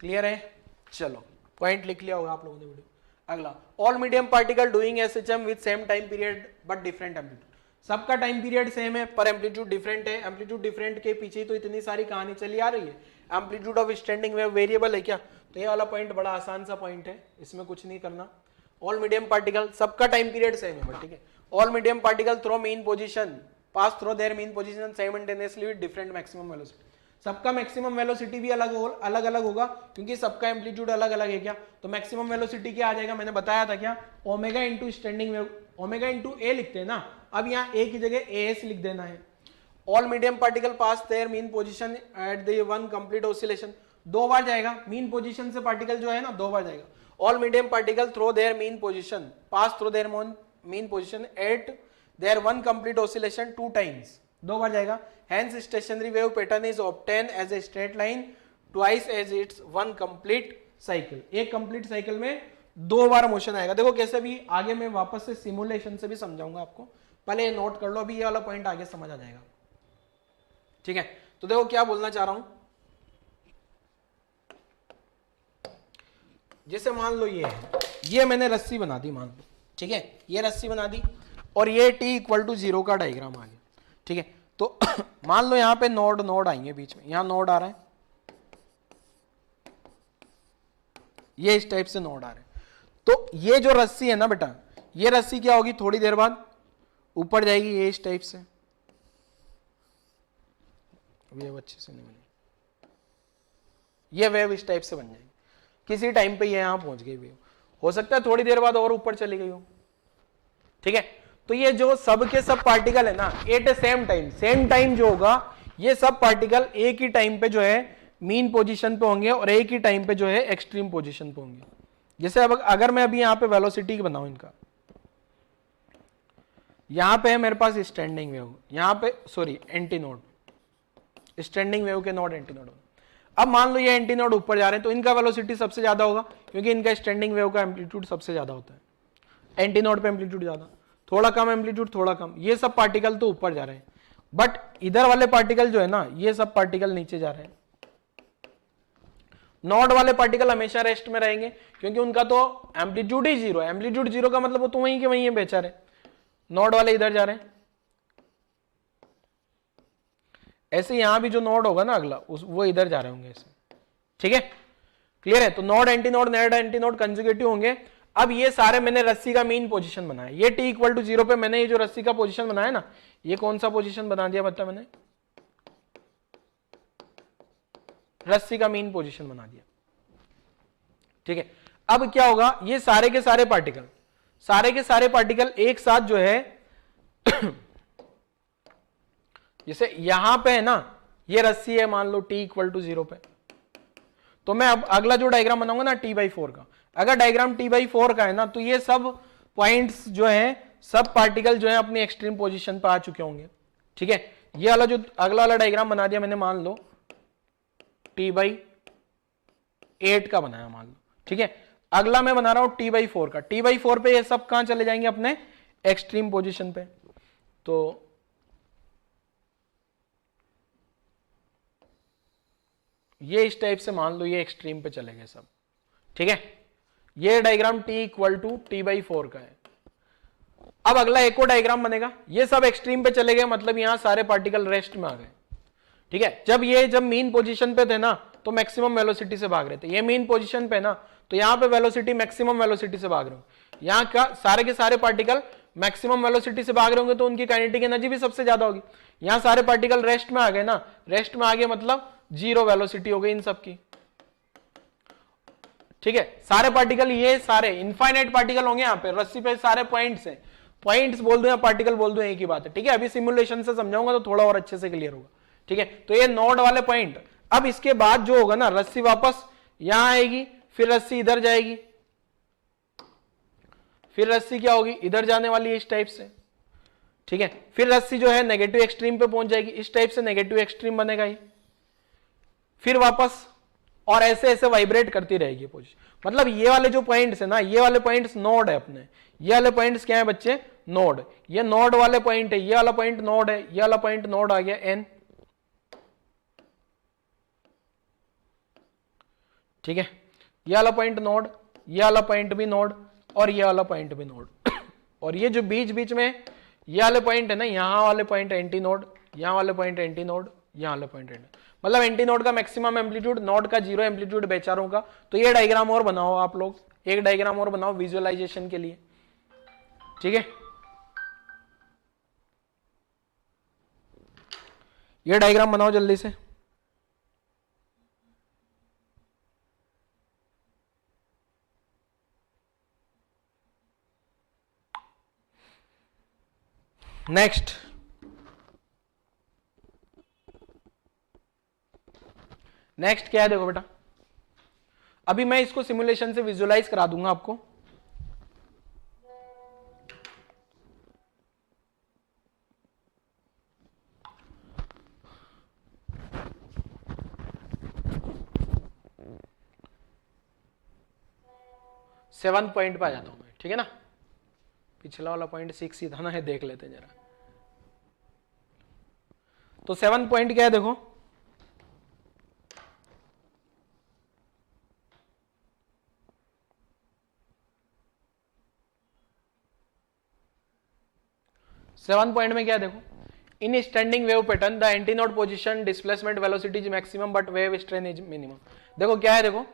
क्लियर है, चलो पॉइंट लिख लिया होगा आप लोगों ने वीडियो। अगला, all medium particle doing SHM with same time period but different amplitude. सबका टाइम पीरियड सेम है पर एम्पलीट्यूड डिफरेंट है। एम्पलीट्यूड डिफरेंट के पीछे तो इतनी सारी कहानी चली आ रही है। Amplitude of standing wave variable है क्या, तो ये वाला पॉइंट बड़ा आसान सा पॉइंट है, इसमें कुछ नहीं करना। ऑल मीडियम पार्टिकल सबका टाइम पीरियड सेम है बट ठीक है। All medium particle through mean position pass through their mean position simultaneously with different maximum velocity. सबका मैक्सिमम वेलोसिटी भी अलग अलग होगा क्योंकि सबका एम्पलीट्यूड अलग अलग है क्या, तो मैक्सिमम वेलोसिटी क्या आ जाएगा, मैंने बताया था क्या, omega into standing wave, omega into A लिखते हैं ना, अब यहाँ ए की जगह एएस लिख देना है। All medium particle pass there mean position at the one complete oscillation, दो बार जाएगा मीन पोजीशन से पार्टिकल जो है ना, दो बार जाएगा। All medium particle through their mean position pass through their mean position at their one complete oscillation two times, दो बार जाएगा। Hence stationary wave pattern is obtained as a straight line twice as its one complete cycle. एक complete cycle में 2 बार motion आएगा. देखो कैसे भी आगे मैं वापस से सिमुलेशन से भी समझाऊंगा आपको, पहले ये नोट कर लो, अभी ये वाला पॉइंट आगे समझ आ जाएगा. ठीक है, तो देखो क्या बोलना चाह रहा हूं. जैसे मान लो ये है, ये मैंने रस्सी बना दी मान लो. ठीक है, ये रस्सी बना दी और ये t इक्वल टू 0 का डायग्राम आ गया. ठीक है, तो मान लो यहाँ पे नोड नोड आएंगे बीच में, यहाँ नोड आ रहा है, ये इस टाइप से नोड आ रहे हैं. तो ये जो रस्सी है ना बेटा, ये रस्सी क्या होगी, थोड़ी देर बाद ऊपर जाएगी, ये इस टाइप से. वेव अच्छे से नहीं बनी, ये वेव इस टाइप से बन जाएगी. किसी टाइम पे ये यहां पहुंच गई वेव, हो सकता है थोड़ी देर बाद और ऊपर चली गई हो. ठीक है, तो ये जो सब के सब पार्टिकल है ना, एट ए सेम टाइम जो होगा, ये सब पार्टिकल एक ही टाइम पे जो है मीन पोजीशन पे होंगे और एक ही टाइम पे जो है एक्सट्रीम पोजीशन पे होंगे. जैसे अब अगर मैं अभी यहाँ पे वेलोसिटी बनाऊं इनका, यहां पे है मेरे पास स्टैंडिंग वेव, यहां पे sorry anti node, standing wave के नोड एंटी नोड. अब मान लो ये एंटी नोड ऊपर जा रहे हैं तो इनका वेलोसिटी सबसे ज्यादा होगा, क्योंकि इनका स्टैंडिंग वेव का एम्पलीट्यूड सबसे ज्यादा होता है. एंटी नोड पे एम्पलीट्यूड ज्यादा, थोड़ा कम एम्पलीट्यूड थोड़ा कम. ये सब पार्टिकल तो ऊपर जा रहे हैं, बट इधर वाले पार्टिकल जो है ना, ये सब पार्टिकल नीचे जा रहे हैं. नोड वाले पार्टिकल हमेशा रेस्ट में रहेंगे, क्योंकि उनका तो एम्पलीट्यूड ही 0 है. एम्पलीट्यूड 0 का मतलब वो तो वहीं के वहीं है बेचारे. नोड वाले इधर जा रहे हैं. ऐसे यहां भी जो नोड होगा ना अगला, वो इधर जा रहे होंगे ऐसे. ठीक है, क्लियर है. तो नोड एंटी नोड कंजुगेटिव होंगे. अब ये सारे मैंने रस्सी का मीन पोजीशन बनाया, ये t इक्वल टू 0 पे मैंने ये जो रस्सी का पोजीशन बनाया ना, ये कौन सा पोजीशन बना दिया बता, मैंने रस्सी का मीन पोजीशन बना दिया. ठीक है, अब क्या होगा, ये सारे के सारे पार्टिकल एक साथ जो है जैसे यहां पे है ना, ये रस्सी है मान लो t इक्वल टू 0 पे, तो मैं अब अगला जो डायग्राम बनाऊंगा ना t/4 का, अगर डायग्राम t/4 का है ना, तो ये सब पॉइंट्स जो है, सब पार्टिकल जो है अपनी एक्सट्रीम पोजीशन पे आ चुके होंगे. ठीक है, ये वाला जो अगला वाला डायग्राम बना दिया मैंने, मान लो t/8 का बनाया मान लो. ठीक है, अगला मैं बना रहा हूं t/4 का. t/4 पे ये सब कहां चले जाएंगे, अपने एक्सट्रीम पोजीशन पे. तो ये इस टाइप से मान लो ये एक्सट्रीम पे चले गए सब. ठीक है, ये diagram t equal to t/4 का है. अब अगला एक और डायग्राम बनेगा, ये सब एक्सट्रीम पे चले गए, मतलब यहां सारे पार्टिकल रेस्ट में आ गए. ठीक है, जब मीन पोजीशन पे थे ना, तो मैक्सिमम वेलोसिटी से भाग रहे थे. ये मीन पोजीशन पे ना, तो यहाँ पे वेलोसिटी मैक्सिमम वेलोसिटी से भाग रहे हो. यहाँ का सारे के सारे पार्टिकल मैक्सिमम वेलोसिटी से भाग रहे होंगे, तो उनकी काइनेटिक एनर्जी भी सबसे ज्यादा होगी. यहाँ सारे पार्टिकल रेस्ट में आ गए ना, रेस्ट में आ गए मतलब 0 वेलोसिटी हो गई इन सबकी. ठीक है, सारे पार्टिकल, ये सारे इनफाइनाइट पार्टिकल होंगे यहाँ पे, रस्सी पे सारे पॉइंट्स हैं. पॉइंट्स बोल दो या पार्टिकल बोल दो, एक ही बात है. ठीक है, अभी सिमुलेशन से समझाऊंगा तो थोड़ा और अच्छे से क्लियर होगा. ठीक है, तो ये नोड वाले पॉइंट. अब इसके बाद जो होगा ना, रस्सी वापस यहां आएगी, फिर रस्सी इधर जाएगी, फिर रस्सी क्या होगी, इधर जाने वाली है इस टाइप से. ठीक है, फिर रस्सी जो है नेगेटिव एक्सट्रीम पे पहुंच जाएगी, इस टाइप से नेगेटिव एक्सट्रीम बनेगा ये, फिर वापस, और ऐसे ऐसे वाइब्रेट करती रहेगी पोजीशन. मतलब ये वाले जो पॉइंट्स है ना, ये वाले पॉइंट्स नोड है अपने. ये वाले पॉइंट्स क्या है बच्चे, नोड. ये नोड वाले पॉइंट है, ये वाला पॉइंट नोड है, ये वाला पॉइंट नोड आ गया n. ठीक है, ये वाला पॉइंट नोड, ये वाला पॉइंट भी नोड, और ये वाला पॉइंट भी नोड. और ये जो बीच बीच में ये वाले पॉइंट है ना, यहाँ वाले पॉइंट एंटी नोड, यहाँ वाले पॉइंट एंटी नोड, यहाँ वाले पॉइंट एंटी. मतलब एंटी नोड का मैक्सिमम एम्पलीट्यूड, नोड का 0 एम्पलीट्यूड बेचारों का. तो ये डायग्राम और बनाओ आप लोग, एक डायग्राम और बनाओ विजुअलाइजेशन के लिए. ठीक है, ये डायग्राम बनाओ जल्दी से. नेक्स्ट, नेक्स्ट क्या है देखो बेटा, अभी मैं इसको सिमुलेशन से विजुअलाइज करा दूंगा आपको. 7 पॉइंट पे आ जाता हूं मैं, ठीक है ना। पिछला वाला पॉइंट 6 ही था ना, है देख लेते हैं जरा। तो 7 पॉइंट क्या है देखो, सेवन पॉइंट में क्या है देखो, इन standing wave pattern the antinode position displacement velocity is maximum but wave strain is minimum. देखो क्या है देखो,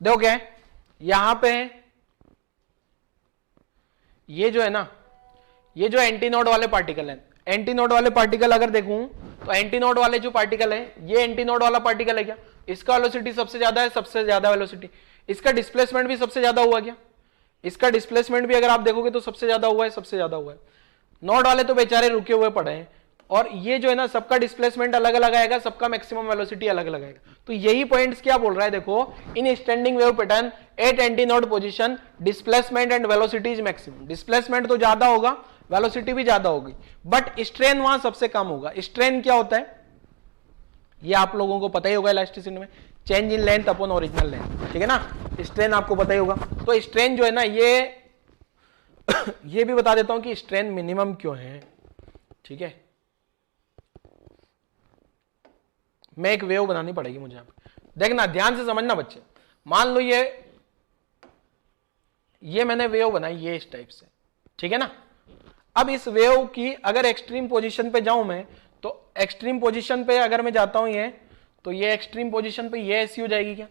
देखो क्या है यहां पे, ये जो है ना, ये जो एंटीनोड वाले पार्टिकल है, एंटीनोड वाले पार्टिकल अगर देखूं तो एंटीनोड वाले जो पार्टिकल है, ये एंटीनोड वाला पार्टिकल है क्या, इसका वेलोसिटी सबसे ज्यादा है, सबसे ज्यादा वेलोसिटी, इसका डिस्प्लेसमेंट भी सबसे ज्यादा हुआ क्या, इसका डिस्प्लेसमेंट भी अगर आप देखोगे तो सबसे ज्यादा हुआ है, सबसे ज्यादा हुआ है। नोड वाले तो बेचारे रुके हुए पड़े हैं, और ये जो है ना सबका डिस्प्लेसमेंट अलग अलग आएगा, सबका मैक्सिमम वेलोसिटी अलग अलग आएगा। तो यही पॉइंट्स क्या बोल रहा है देखो, इन standing wave pattern at antinode position displacement and velocity is maximum. Displacement तो ज्यादा होगा, वेलोसिटी भी ज्यादा होगी, बट स्ट्रेन वहां सबसे कम होगा। स्ट्रेन क्या होता है ये आप लोगों को पता ही होगा इलास्टिसिटी में, change in length upon original length, ठीक है ना। स्ट्रेन आपको पता ही होगा। तो स्ट्रेन जो है ना ये भी बता देता हूं कि स्ट्रेन मिनिमम क्यों है, ठीक है। मैं एक वेव बनानी पड़ेगी मुझे, यहाँ पे देखना, ध्यान से समझना बच्चे। मान लो ये मैंने वेव बनाई ये इस टाइप से, ठीक है ना। अब इस वेव की अगर एक्सट्रीम पोजीशन पे जाऊं मैं, तो एक्सट्रीम पोजीशन पे अगर मैं जाता हूं ये, तो ये एक्सट्रीम पोजीशन पे ये ऐसी हो जाएगी क्या।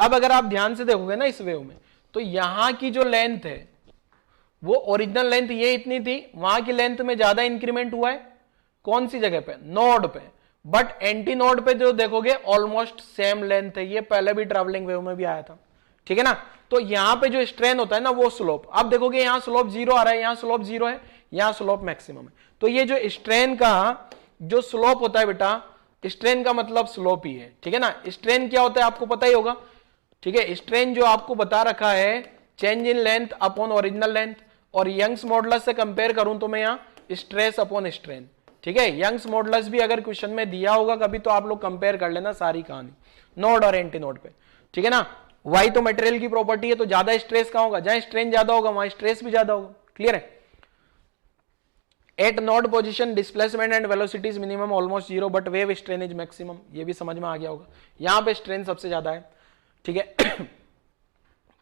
अब अगर आप ध्यान से देखोगे ना इस वेव में, तो यहां की जो लेंथ है वो ओरिजिनल लेंथ ये इतनी थी, वहां की लेंथ में ज्यादा इंक्रीमेंट हुआ है, कौन सी जगह पे, नोड पे। बट एंटी नोड पे जो देखोगे ऑलमोस्ट सेम लेंथ है, ये पहले भी ट्रैवलिंग वेव में भी आया था, ठीक है ना। तो यहां पे जो स्ट्रेन होता है ना वो स्लोप, आप देखोगे यहां स्लोप 0 आ रहा है, यहां स्लोप 0 है, यहां स्लोप मैक्सिमम है। तो ये जो स्ट्रेन का जो स्लोप होता है बेटा, स्ट्रेन का मतलब स्लोप ही है, ठीक है ना। स्ट्रेन क्या होता है आपको पता ही होगा, ठीक है। स्ट्रेन जो आपको बता रखा है change in length upon original length, और यंग्स मॉडुलस से कंपेयर करूं तो मैं यहां स्ट्रेस अपॉन स्ट्रेन, ठीक है। यंग्स मॉडुलस भी अगर क्वेश्चन में दिया होगा कभी तो आप लोग कंपेयर कर लेना सारी कहानी नोड और एंटी नोड पे, ठीक है ना। वाई तो मटेरियल की प्रॉपर्टी है, तो ज्यादा स्ट्रेस कहां होगा, जहां स्ट्रेन ज्यादा होगा वहां स्ट्रेस भी ज्यादा होगा, क्लियर है। Eight node position displacement and velocity is minimum almost 0 but wave strain is maximum, ये भी समझ में आ गया होगा, यहां पे स्ट्रेन सबसे ज्यादा है, ठीक है।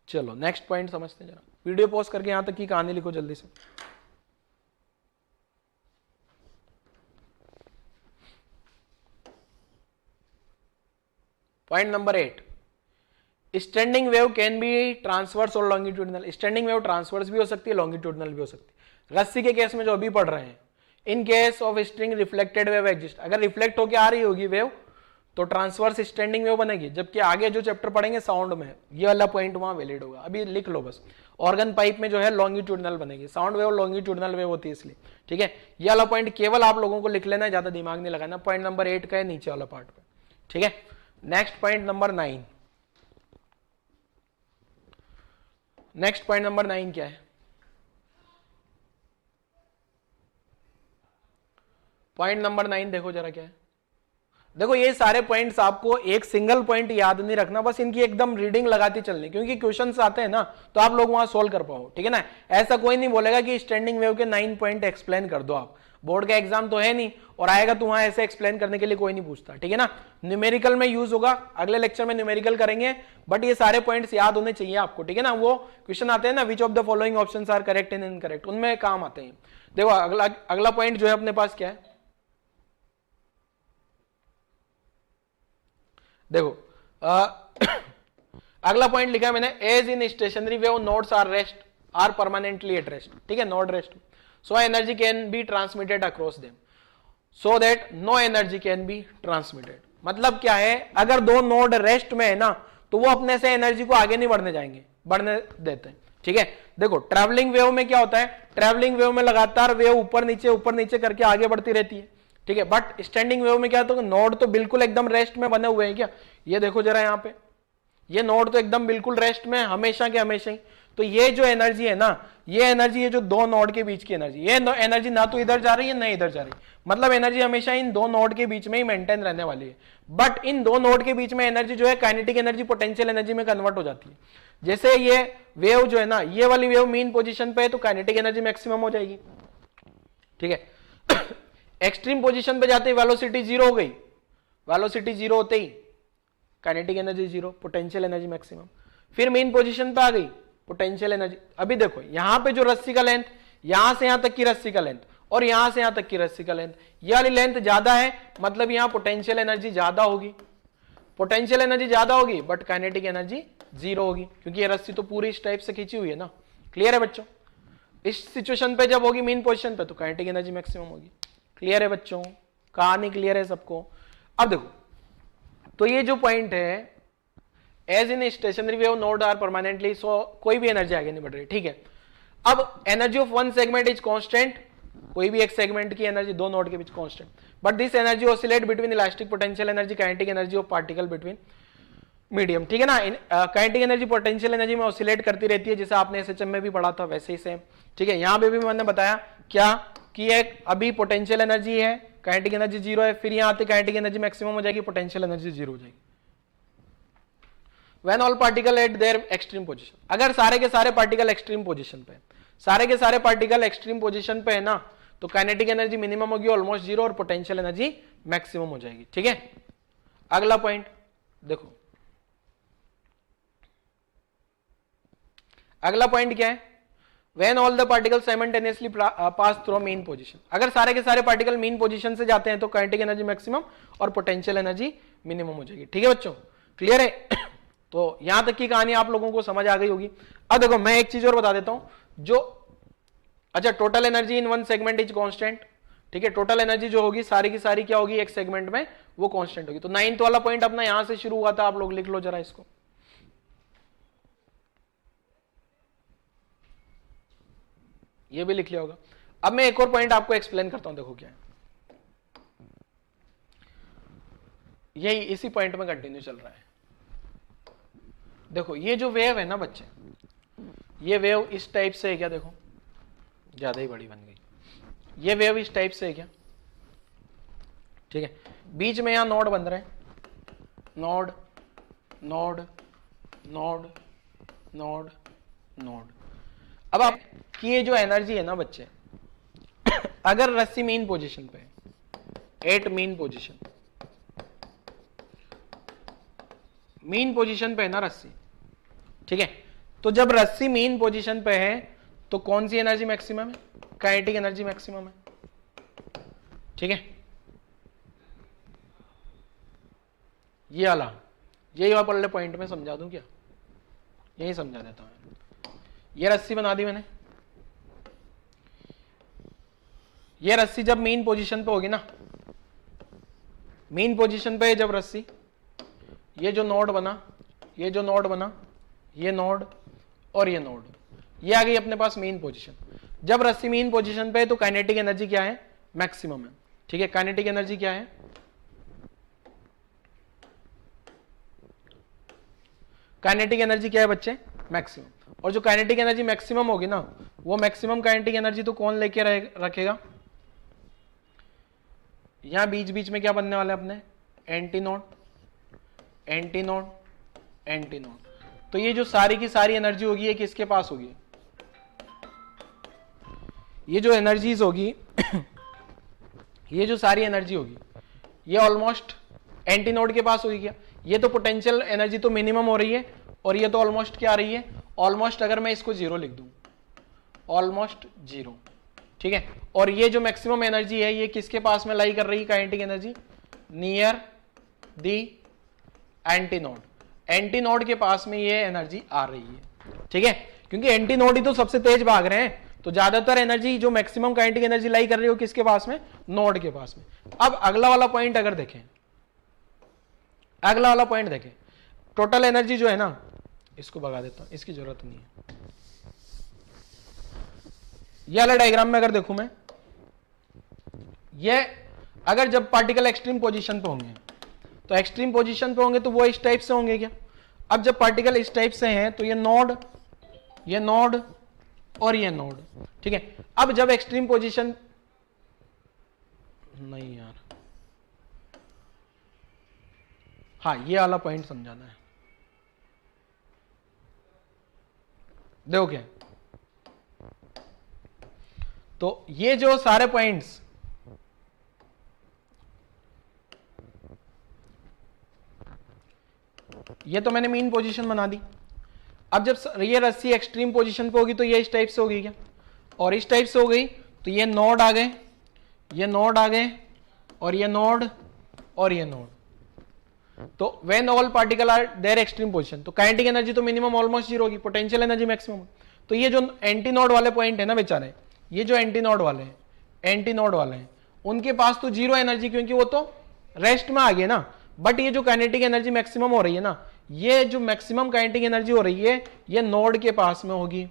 चलो नेक्स्ट पॉइंट समझते हैं जरा, वीडियो पॉज करके यहां तक की कहानी लिखो जल्दी से। Point number 8, standing wave can be transverse और लॉन्गिट्यूडनल। स्टैंडिंग वेव ट्रांसवर्स भी हो सकती है, लॉन्गिट्यूडनल भी हो सकती है। रस्सी के केस में जो अभी पढ़ रहे हैं, in case of string reflected wave exist, अगर रिफ्लेक्ट होकर आ रही होगी वेव तो ट्रांसवर्स स्टैंडिंग वेव बनेगी, जबकि आगे जो चैप्टर पढ़ेंगे साउंड में ये वाला पॉइंट वहां वैलिड होगा, अभी लिख लो बस। ऑर्गन पाइप में जो है लॉन्गिट्यूडनल बनेगी, साउंड वेव लॉन्गिट्यूडनल वेव होती है इसलिए, ठीक है। ये वाला पॉइंट केवल आप लोगों को लिख लेना है, ज्यादा दिमाग नहीं लगाना। पॉइंट नंबर 8 का है नीचे वाला पार्ट पे, ठीक है। Next point number 9, next point number 9 क्या है, पॉइंट नंबर 9 देखो जरा क्या है। देखो ये सारे पॉइंट्स आपको एक सिंगल पॉइंट याद नहीं रखना, बस इनकी एकदम रीडिंग लगाती चलनी, क्योंकि क्वेश्चंस आते हैं ना तो आप लोग वहां सोल्व कर पाओ, ठीक है ना। ऐसा कोई नहीं बोलेगा कि स्टैंडिंग वेव के 9 पॉइंट एक्सप्लेन कर दो आप, बोर्ड का एग्जाम तो है नहीं, और आएगा तो वहां ऐसे एक्सप्लेन करने के लिए कोई नहीं पूछता, ठीक है ना। न्यूमेरिकल में यूज होगा, अगले लेक्चर में न्यूमेरिकल करेंगे, बट ये सारे पॉइंट्स याद होने चाहिए आपको, ठीक है ना। वो क्वेश्चन आते हैं ना, which of the following options are correct and incorrect, उनमें काम आते हैं। देखो अगला पॉइंट जो है अपने पास क्या है, देखो अगला पॉइंट लिखा है मैंने, as in stationary wave nodes are permanently at rest, ठीक है, node rest, so energy can be transmitted across them so that no energy can be transmitted. मतलब क्या है, अगर दो नोड रेस्ट में है ना तो वो अपने से एनर्जी को आगे नहीं बढ़ने जाएंगे, बढ़ने देते हैं, ठीक है। देखो ट्रैवलिंग वेव में क्या होता है, ट्रैवलिंग वेव में लगातार वेव ऊपर नीचे करके आगे बढ़ती रहती है, ठीक है। बट स्टैंडिंग वेव में क्या होता है, नोड तो बिल्कुल एकदम रेस्ट में बने हुए हैं क्या, ये देखो जरा यहाँ पे, ये नोड तो एकदम बिल्कुल रेस्ट में हमेशा के हमेशा ही, तो ये जो एनर्जी है ना ये एनर्जी है जो दो नोड के बीच की एनर्जी, ये एनर्जी ना तो इधर जा रही है ना इधर जा रही, मतलब एनर्जी हमेशा इन दो नोड के बीच में ही मेंटेन रहने वाली है। बट इन दो नोड के बीच में एनर्जी जो है काइनेटिक एनर्जी पोटेंशियल एनर्जी में कन्वर्ट हो जाती है। जैसे ये वेव जो है ना, ये वाली वेव मीन पोजीशन पे है तो काइनेटिक एनर्जी मैक्सिमम हो जाएगी, ठीक है। एक्सट्रीम पोजीशन पे जाते ही वेलोसिटी जीरो हो गई, वेलोसिटी जीरो होते ही kinetic energy zero, potential energy maximum. फिर मेन पोजीशन पे आ गई पोटेंशियल एनर्जी। अभी देखो यहां पे जो रस्सी का लेंथ, यहां से यहां तक की रस्सी का लेंथ और यहां से यहां तक की रस्सी का लेंथ, ये वाली लेंथ ज्यादा है, मतलब यहां पोटेंशियल एनर्जी ज्यादा होगी, पोटेंशियल एनर्जी ज्यादा होगी बट काइनेटिक एनर्जी जीरो होगी, क्योंकि ये रस्सी तो पूरी इस टाइप से खींची हुई है ना। क्लियर है बच्चों? इस सिचुएशन पे जब होगी मेन पोजीशन पे तो काइनेटिक एनर्जी मैक्सिमम होगी। क्लियर है बच्चों? कहानी क्लियर है सबको? अब देखो, तो ये जो पॉइंट है, as in stationary wave node are permanently, so कोई भी एनर्जी आगे नहीं बढ़ रही, ठीक है। अब energy of one segment is constant, कोई भी एक सेगमेंट की एनर्जी दो नोड के बीच constant, but this energy oscillate between elastic potential energy kinetic energy of particle between medium, ठीक है ना। काइनेटिक एनर्जी पोटेंशियल एनर्जी में ऑसिलेट करती रहती है, जैसे आपने एसएचएम में भी पढ़ा था वैसे ही सेम, ठीक है। यहां पे भी मैंने बताया क्या कि एक अभी पोटेंशियल एनर्जी है, काइनेटिक एनर्जी जीरो है, फिर यहां आते काइनेटिक एनर्जी मैक्सिमम हो जाएगी, पोटेंशियल एनर्जी जीरो हो जाएगी। When all particle at their extreme position, अगर सारे के सारे पार्टिकल एक्सट्रीम पोजीशन पे, सारे के सारे पार्टिकल एक्सट्रीम पोजीशन पे है ना, तो काइनेटिक एनर्जी मिनिमम होगी ऑलमोस्ट जीरो और पोटेंशियल एनर्जी मैक्सिमम हो जाएगी, ठीक है। अगला पॉइंट देखो, अगला पॉइंट क्या है? When all the particles simultaneously pass through mean position, अगर सारे के सारे पार्टिकल मीन पोजीशन से जाते हैं तो काइनेटिक एनर्जी मैक्सिमम और पोटेंशियल एनर्जी मिनिमम हो जाएगी, ठीक है बच्चों? क्लियर है? तो यहां तक की कहानी आप लोगों को समझ आ गई होगी। अब देखो मैं एक चीज और बता देता हूं, जो अच्छा total energy in one segment is constant, ठीक है। टोटल एनर्जी जो होगी सारी की सारी क्या होगी एक सेगमेंट में, वो कांस्टेंट होगी। तो 9th वाला पॉइंट अपना यहां से शुरू हुआ था, आप लोग लिख लो जरा इसको, ये भी लिख लिया होगा। अब मैं एक और पॉइंट आपको एक्सप्लेन करता हूं, देखो क्या है, यही इसी पॉइंट में कंटिन्यू चल रहा है। देखो ये जो वेव है ना बच्चे, ये वेव इस टाइप से है क्या, देखो ज्यादा ही बड़ी बन गई। ये वेव इस टाइप से है क्या, ठीक है। बीच में यहां नोड बन रहे हैं, node node node node node. अब आप कि ये जो एनर्जी है ना बच्चे, अगर रस्सी मीन पोजीशन पे है, at mean position, mean position पे है ना रस्सी, ठीक है। तो जब रस्सी मीन पोजीशन पे है तो कौन सी एनर्जी मैक्सिमम है? काइनेटिक एनर्जी मैक्सिमम है, ठीक है। ये वाला, यही वाला पॉइंट में समझा दूं क्या? यही समझा देता हूं। ये रस्सी बना दी मैंने, ये रस्सी जब मीन पोजीशन पे होगी ना, मीन पोजीशन पे जब रस्सी, ये जो नोड बना, ये जो नोड बना, ये नोड और ये नोड, ये आ गई अपने पास मीन पोजीशन। जब रस्सी मीन पोजीशन पे है तो काइनेटिक एनर्जी क्या है? मैक्सिमम है, ठीक है। काइनेटिक एनर्जी क्या है? काइनेटिक एनर्जी क्या है बच्चे? मैक्सिमम। और जो काइनेटिक एनर्जी मैक्सिमम होगी ना, वो मैक्सिमम काइनेटिक एनर्जी तो कौन लेके रखेगा? यहां बीच बीच में क्या बनने वाला है अपने? Anti node, anti node, anti node. तो ये जो सारी की सारी एनर्जी होगी ये किसके पास होगी? ये जो एनर्जीज होगी ये जो सारी एनर्जी होगी ये ऑलमोस्ट एंटी नोड के पास होगी क्या? ये तो पोटेंशियल एनर्जी तो मिनिमम हो रही है और ये तो ऑलमोस्ट क्या आ रही है? ऑलमोस्ट, अगर मैं इसको जीरो लिख दूं, ऑलमोस्ट जीरो, ठीक है। और ये जो मैक्सिमम एनर्जी है ये किसके पास में लाई कर रही है? Kinetic energy near the anti node, anti node के पास में ये एनर्जी आ रही है, ठीक है। क्योंकि एंटी नोड ही तो सबसे तेज भाग रहे हैं, तो ज्यादातर एनर्जी जो मैक्सिमम काइनेटिक एनर्जी लाई कर रही हो किसके पास में? नोड के पास में। अब अगला वाला पॉइंट अगर देखें, अगला वाला पॉइंट देखें, टोटल एनर्जी जो है ना, इसको भगा देता हूं, इसकी जरूरत नहीं है। ये वाला डायग्राम में अगर देखूं मैं, ये अगर जब पार्टिकल एक्सट्रीम पोजीशन पे होंगे, तो एक्सट्रीम पोजीशन पे होंगे तो वो इस टाइप से होंगे क्या? अब जब पार्टिकल इस टाइप से हैं तो ये नोड, ये नोड, और ये नोड, ठीक है। अब जब एक्सट्रीम पोजीशन, नहीं यार, हाँ ये वाला पॉइंट समझाना है। देखो क्या, तो ये जो सारे पॉइंट्स, ये तो मैंने मीन पोजीशन बना दी। अब जब ये रस्सी एक्सट्रीम पोजीशन पे होगी तो ये इस टाइप से होगी क्या, और इस टाइप से हो गई, तो ये नोड आ गए, ये नोड आ गए, और ये नोड, और ये नोड। तो when all particle are their extreme position, तो काइनेटिक एनर्जी तो मिनिमम ऑलमोस्ट जीरो होगी, पोटेंशियल एनर्जी मैक्सिमम। तो ये जो एंटी नोड वाले पॉइंट है ना बेचारे, ये जो एंटी नोड वाले हैं, एंटी नोड वाले हैं, उनके पास तो जीरो एनर्जी, क्योंकि वो तो रेस्ट में आ गए ना। बट ये जो काइनेटिक एनर्जी मैक्सिमम हो रही है ना, ये जो मैक्सिमम काइनेटिक एनर्जी हो रही है, ये नोड के पास में होगी,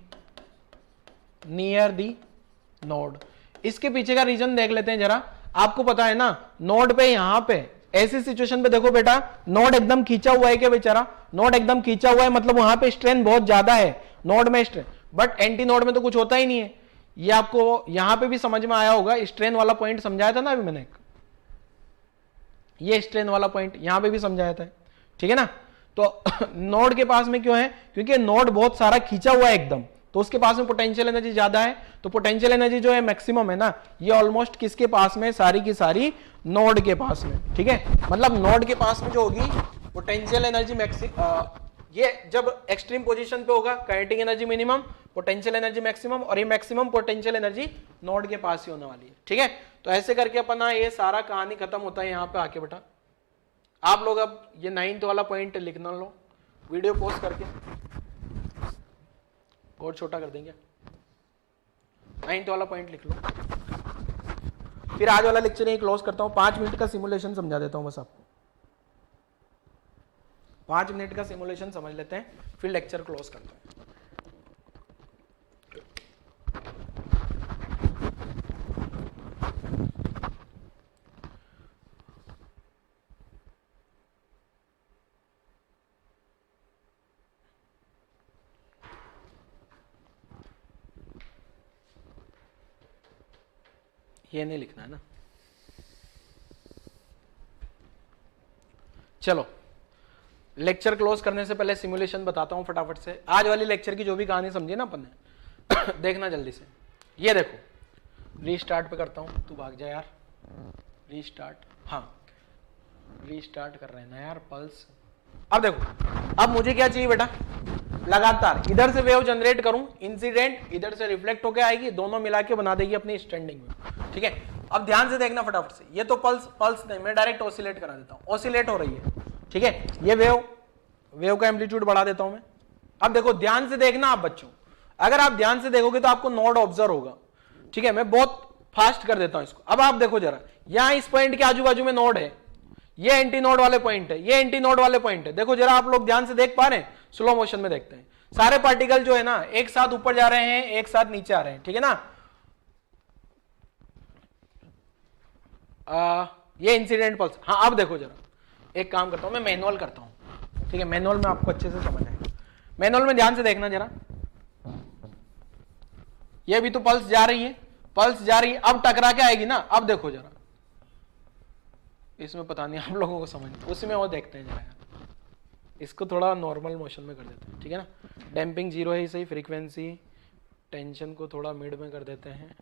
नियर दी नोड। इसके पीछे का रीजन देख लेते हैं जरा। आपको पता है ना, नोड पे, यहां पे ऐसी सिचुएशन पे देखो बेटा, नोड एकदम खींचा हुआ है क्या बेचारा, नोड एकदम खींचा हुआ है, मतलब वहां पे स्ट्रेन बहुत ज्यादा है नोड में स्ट्रेन, बट एंटी नोड में तो कुछ होता ही नहीं है। ये आपको यहां पे भी समझ में आया होगा, स्ट्रेन वाला पॉइंट समझाया था ना अभी मैंने, ये स्ट्रेन वाला पॉइंट यहां पे भी समझाया था, ठीक है ना। तो नोड के पास में क्यों है, क्योंकि नोड बहुत सारा खींचा हुआ है एकदम, तो उसके पास में पोटेंशियल एनर्जी ज्यादा है। तो पोटेंशियल एनर्जी जो है मैक्सिमम है ना, ये ऑलमोस्ट किसके पास में, सारी की सारी नोड के पास में, ठीक है। मतलब नोड के पास में जो होगी पोटेंशियल एनर्जी ये जब एक्सट्रीम पोजीशन पे होगा, kinetic energy minimum, potential energy maximum, और ये मैक्सिमम पोटेंशियल एनर्जी नोड के पास ही होने वाली है, ठीक है। तो ऐसे करके अपना ये सारा कहानी खत्म होता है यहाँ पे आके बेटा। आप लोग अब ये 9th वाला पॉइंट लिखना लो, वीडियो पोस्ट करके और छोटा कर देंगे, 9th वाला पॉइंट लिख लो। फिर आज वाला लेक्चर यही क्लोज करता हूँ। 5 मिनट का सिमुलेशन समझा देता हूँ बस आपको, 5 मिनट का सिमुलेशन समझ लेते हैं, फिर लेक्चर क्लोज करते हैं। ये नहीं लिखना है ना, चलो लेक्चर क्लोज करने से पहले सिमुलेशन बताता हूं फटाफट से। आज वाली लेक्चर की जो भी कहानी समझी ना अपन ने देखना जल्दी से। ये देखो, रीस्टार्ट पे करता हूं, तू भाग जा यार, रीस्टार्ट, हाँ रीस्टार्ट कर रहे हैं ना यार, पल्स। अब देखो, अब मुझे क्या चाहिए बेटा, लगातार इधर से वेव जनरेट करूं, इंसिडेंट इधर से रिफ्लेक्ट होकर आएगी, दोनों मिला के बना देगी अपनी स्टैंडिंग वेव, ठीक है। अब ध्यान से देखना फटाफट से, ये तो पल्स नहीं, मैं डायरेक्ट ऑसिलेट करा देता हूं, ऑसिलेट हो रही है, ठीक है। ये वेव का एम्पलीट्यूड बढ़ा देता हूं मैं। अब देखो ध्यान से देखना आप बच्चों, अगर आप ध्यान से देखोगे तो आपको नोड ऑब्जर्व होगा, ठीक है। मैं बहुत फास्ट कर देता हूं इसको। अब आप देखो जरा, यहां इस पॉइंट के आजू बाजू में नोड है, ये एंटी नोड वाले पॉइंट है, ये एंटी नोड वाले पॉइंट है। देखो जरा आप लोग ध्यान से देख पा रहे हैं, स्लो मोशन में देखते हैं। सारे पार्टिकल जो है ना एक साथ ऊपर जा रहे हैं, एक साथ नीचे आ रहे हैं, ठीक है ना। ये इंसिडेंट पल्स। हाँ अब देखो जरा, एक काम करता हूं मैं, मैनुअल करता हूं, ठीक है। मैनुअल में आपको अच्छे से समझ आएगा। मैनुअल में ध्यान से देखना जरा, ये भी तो पल्स जा रही है, पल्स जा रही है, अब टकरा के आएगी ना। अब देखो जरा, इसमें पता नहीं आप लोगों को समझ, उसमें वो देखते हैं जरा, इसको थोड़ा नॉर्मल मोशन में कर देते हैं, ठीक है ना। डैम्पिंग जीरो है सही, फ्रीक्वेंसी टेंशन को थोड़ा मिड में कर देते हैं।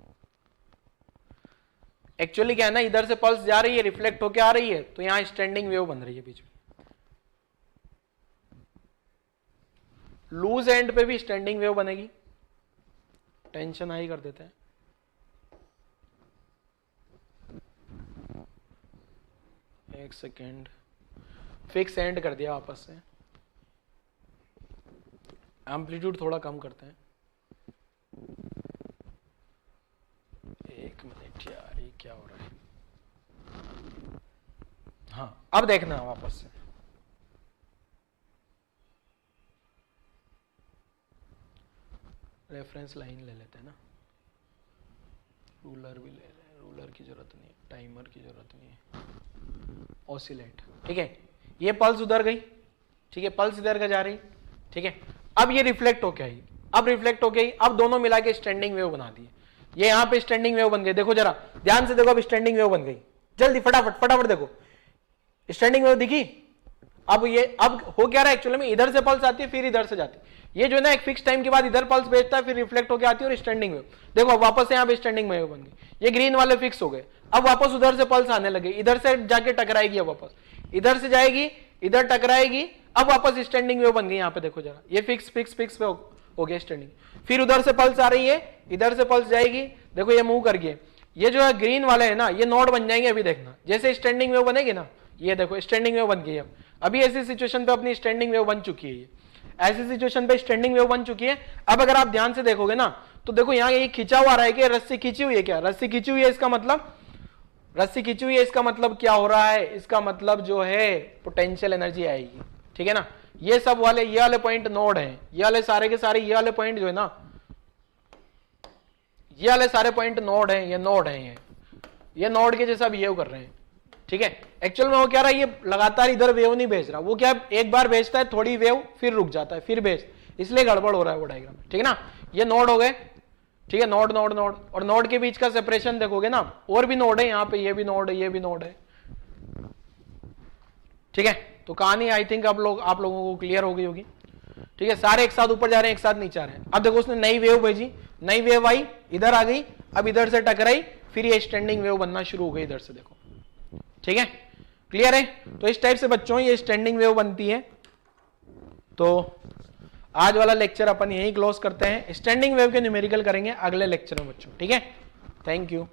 एक्चुअली क्या है ना, इधर से पल्स जा रही है, रिफ्लेक्ट होके आ रही है, तो यहां स्टैंडिंग वेव बन रही है बीच में। लूज एंड पे भी स्टैंडिंग वेव बनेगी, टेंशन हाई कर देते हैं। एक सेकेंड, फिक्स एंड कर दिया वापस से, एम्पलीट्यूड थोड़ा कम करते हैं। एक मिनट यार, ये क्या हो रहा है। हाँ अब देखना वापस से, रेफरेंस लाइन ले लेते हैं ना, रूलर भी ले लें, रूलर की जरूरत नहीं है, टाइमर की जरूरत नहीं है। ऑसिलेट, ठीक है। ये पल्स उधर गई, ठीक है, पल्स इधर का जा रही, ठीक है। अब ये रिफ्लेक्ट होके आई, अब रिफ्लेक्ट हो गई, अब दोनों मिला के स्टैंडिंग वेव बना दिए। ये यहाँ पे स्टैंडिंग वेव बन गई, देखो जरा ध्यान से देखो, अब स्टैंडिंग वेव बन गई, जल्दी फटाफट फटाफट देखो, स्टैंडिंग वेव दिखी। अब ये अब हो क्या रहा है एक्चुअली में, इधर से पल्स आती है फिर इधर से जाती है, ये जो है ना एक फिक्स टाइम के बाद इधर पल्स भेजता है फिर रिफ्लेक्ट होकर आती है और स्टैंडिंग वेव। देखो अब वापस से यहाँ पे स्टैंडिंग वेव बन गई, ये ग्रीन वाले फिक्स हो गए, अब वापस उधर से पल्स आने लगे, इधर से जाके टकराएगी, अब वापस इधर से जाएगी, इधर टकराएगी, अब वापस स्टैंडिंग वेव बन गई। यहाँ पे देखो जरा, ये फिक्स फिक्स फिक्स पे हो गया स्टैंडिंग, फिर उधर से पल्स आ रही है, इधर से पल्स जाएगी, देखो ये मूव करके, ये जो है ग्रीन वाले है ना ये नोड बन जाएंगे। अभी देखना जैसे स्टैंडिंग वेव बनेगी ना, ये देखो स्टैंडिंग वेव बन गई है। अभी ऐसी सिचुएशन पे अपनी स्टैंडिंग वेव बन चुकी है, ये ऐसी सिचुएशन पे स्टैंडिंग वेव बन चुकी है। अब अगर आप ध्यान से देखोगे ना तो देखो यहाँ ये खिंचा हुआ रहा है कि रस्सी खींची हुई है, क्या रस्सी खींची हुई है, इसका मतलब रस्सी खींची हुई है, इसका मतलब क्या हो रहा है, इसका मतलब जो है पोटेंशियल एनर्जी आएगी, ठीक है ना। ये सब वाले ये वाले पॉइंट नोड हैं, ये वाले सारे के सारे ये वाले पॉइंट जो है ना, ये वाले सारे पॉइंट नोड हैं, ये नोड हैं, ये नोड के जैसा बिहेव कर रहे हैं, ठीक है। एक्चुअल में वो क्या रहा है, ये लगातार इधर वेव नहीं भेज रहा, वो क्या एक बार भेजता है थोड़ी वेव फिर रुक जाता है फिर भेज, इसलिए गड़बड़ हो रहा है वो डायग्राम, ठीक है ना। ये नोड हो गए, ठीक है, नोड नोड नोड, और नोड के बीच का सेपरेशन देखोगे ना, और भी नोड है यहाँ पे, ये भी नोड है, ये भी नोड है, ठीक है। तो कहानी आई थिंक आप लोगों को क्लियर हो गई होगी, ठीक है। सारे एक साथ ऊपर जा रहे हैं, एक साथ नीचे आ रहे हैं। अब देखो उसने नई वेव भेजी, नई वेव आई, इधर आ गई, अब इधर से टकराई, फिर ये स्टैंडिंग वेव बनना शुरू हो गई इधर से, देखो, ठीक है, क्लियर है। तो इस टाइप से बच्चों ये स्टैंडिंग वेव बनती है। तो आज वाला लेक्चर अपन यही क्लोज करते हैं, स्टैंडिंग वेव के न्यूमेरिकल करेंगे अगले लेक्चर में बच्चों, ठीक है। Thank you.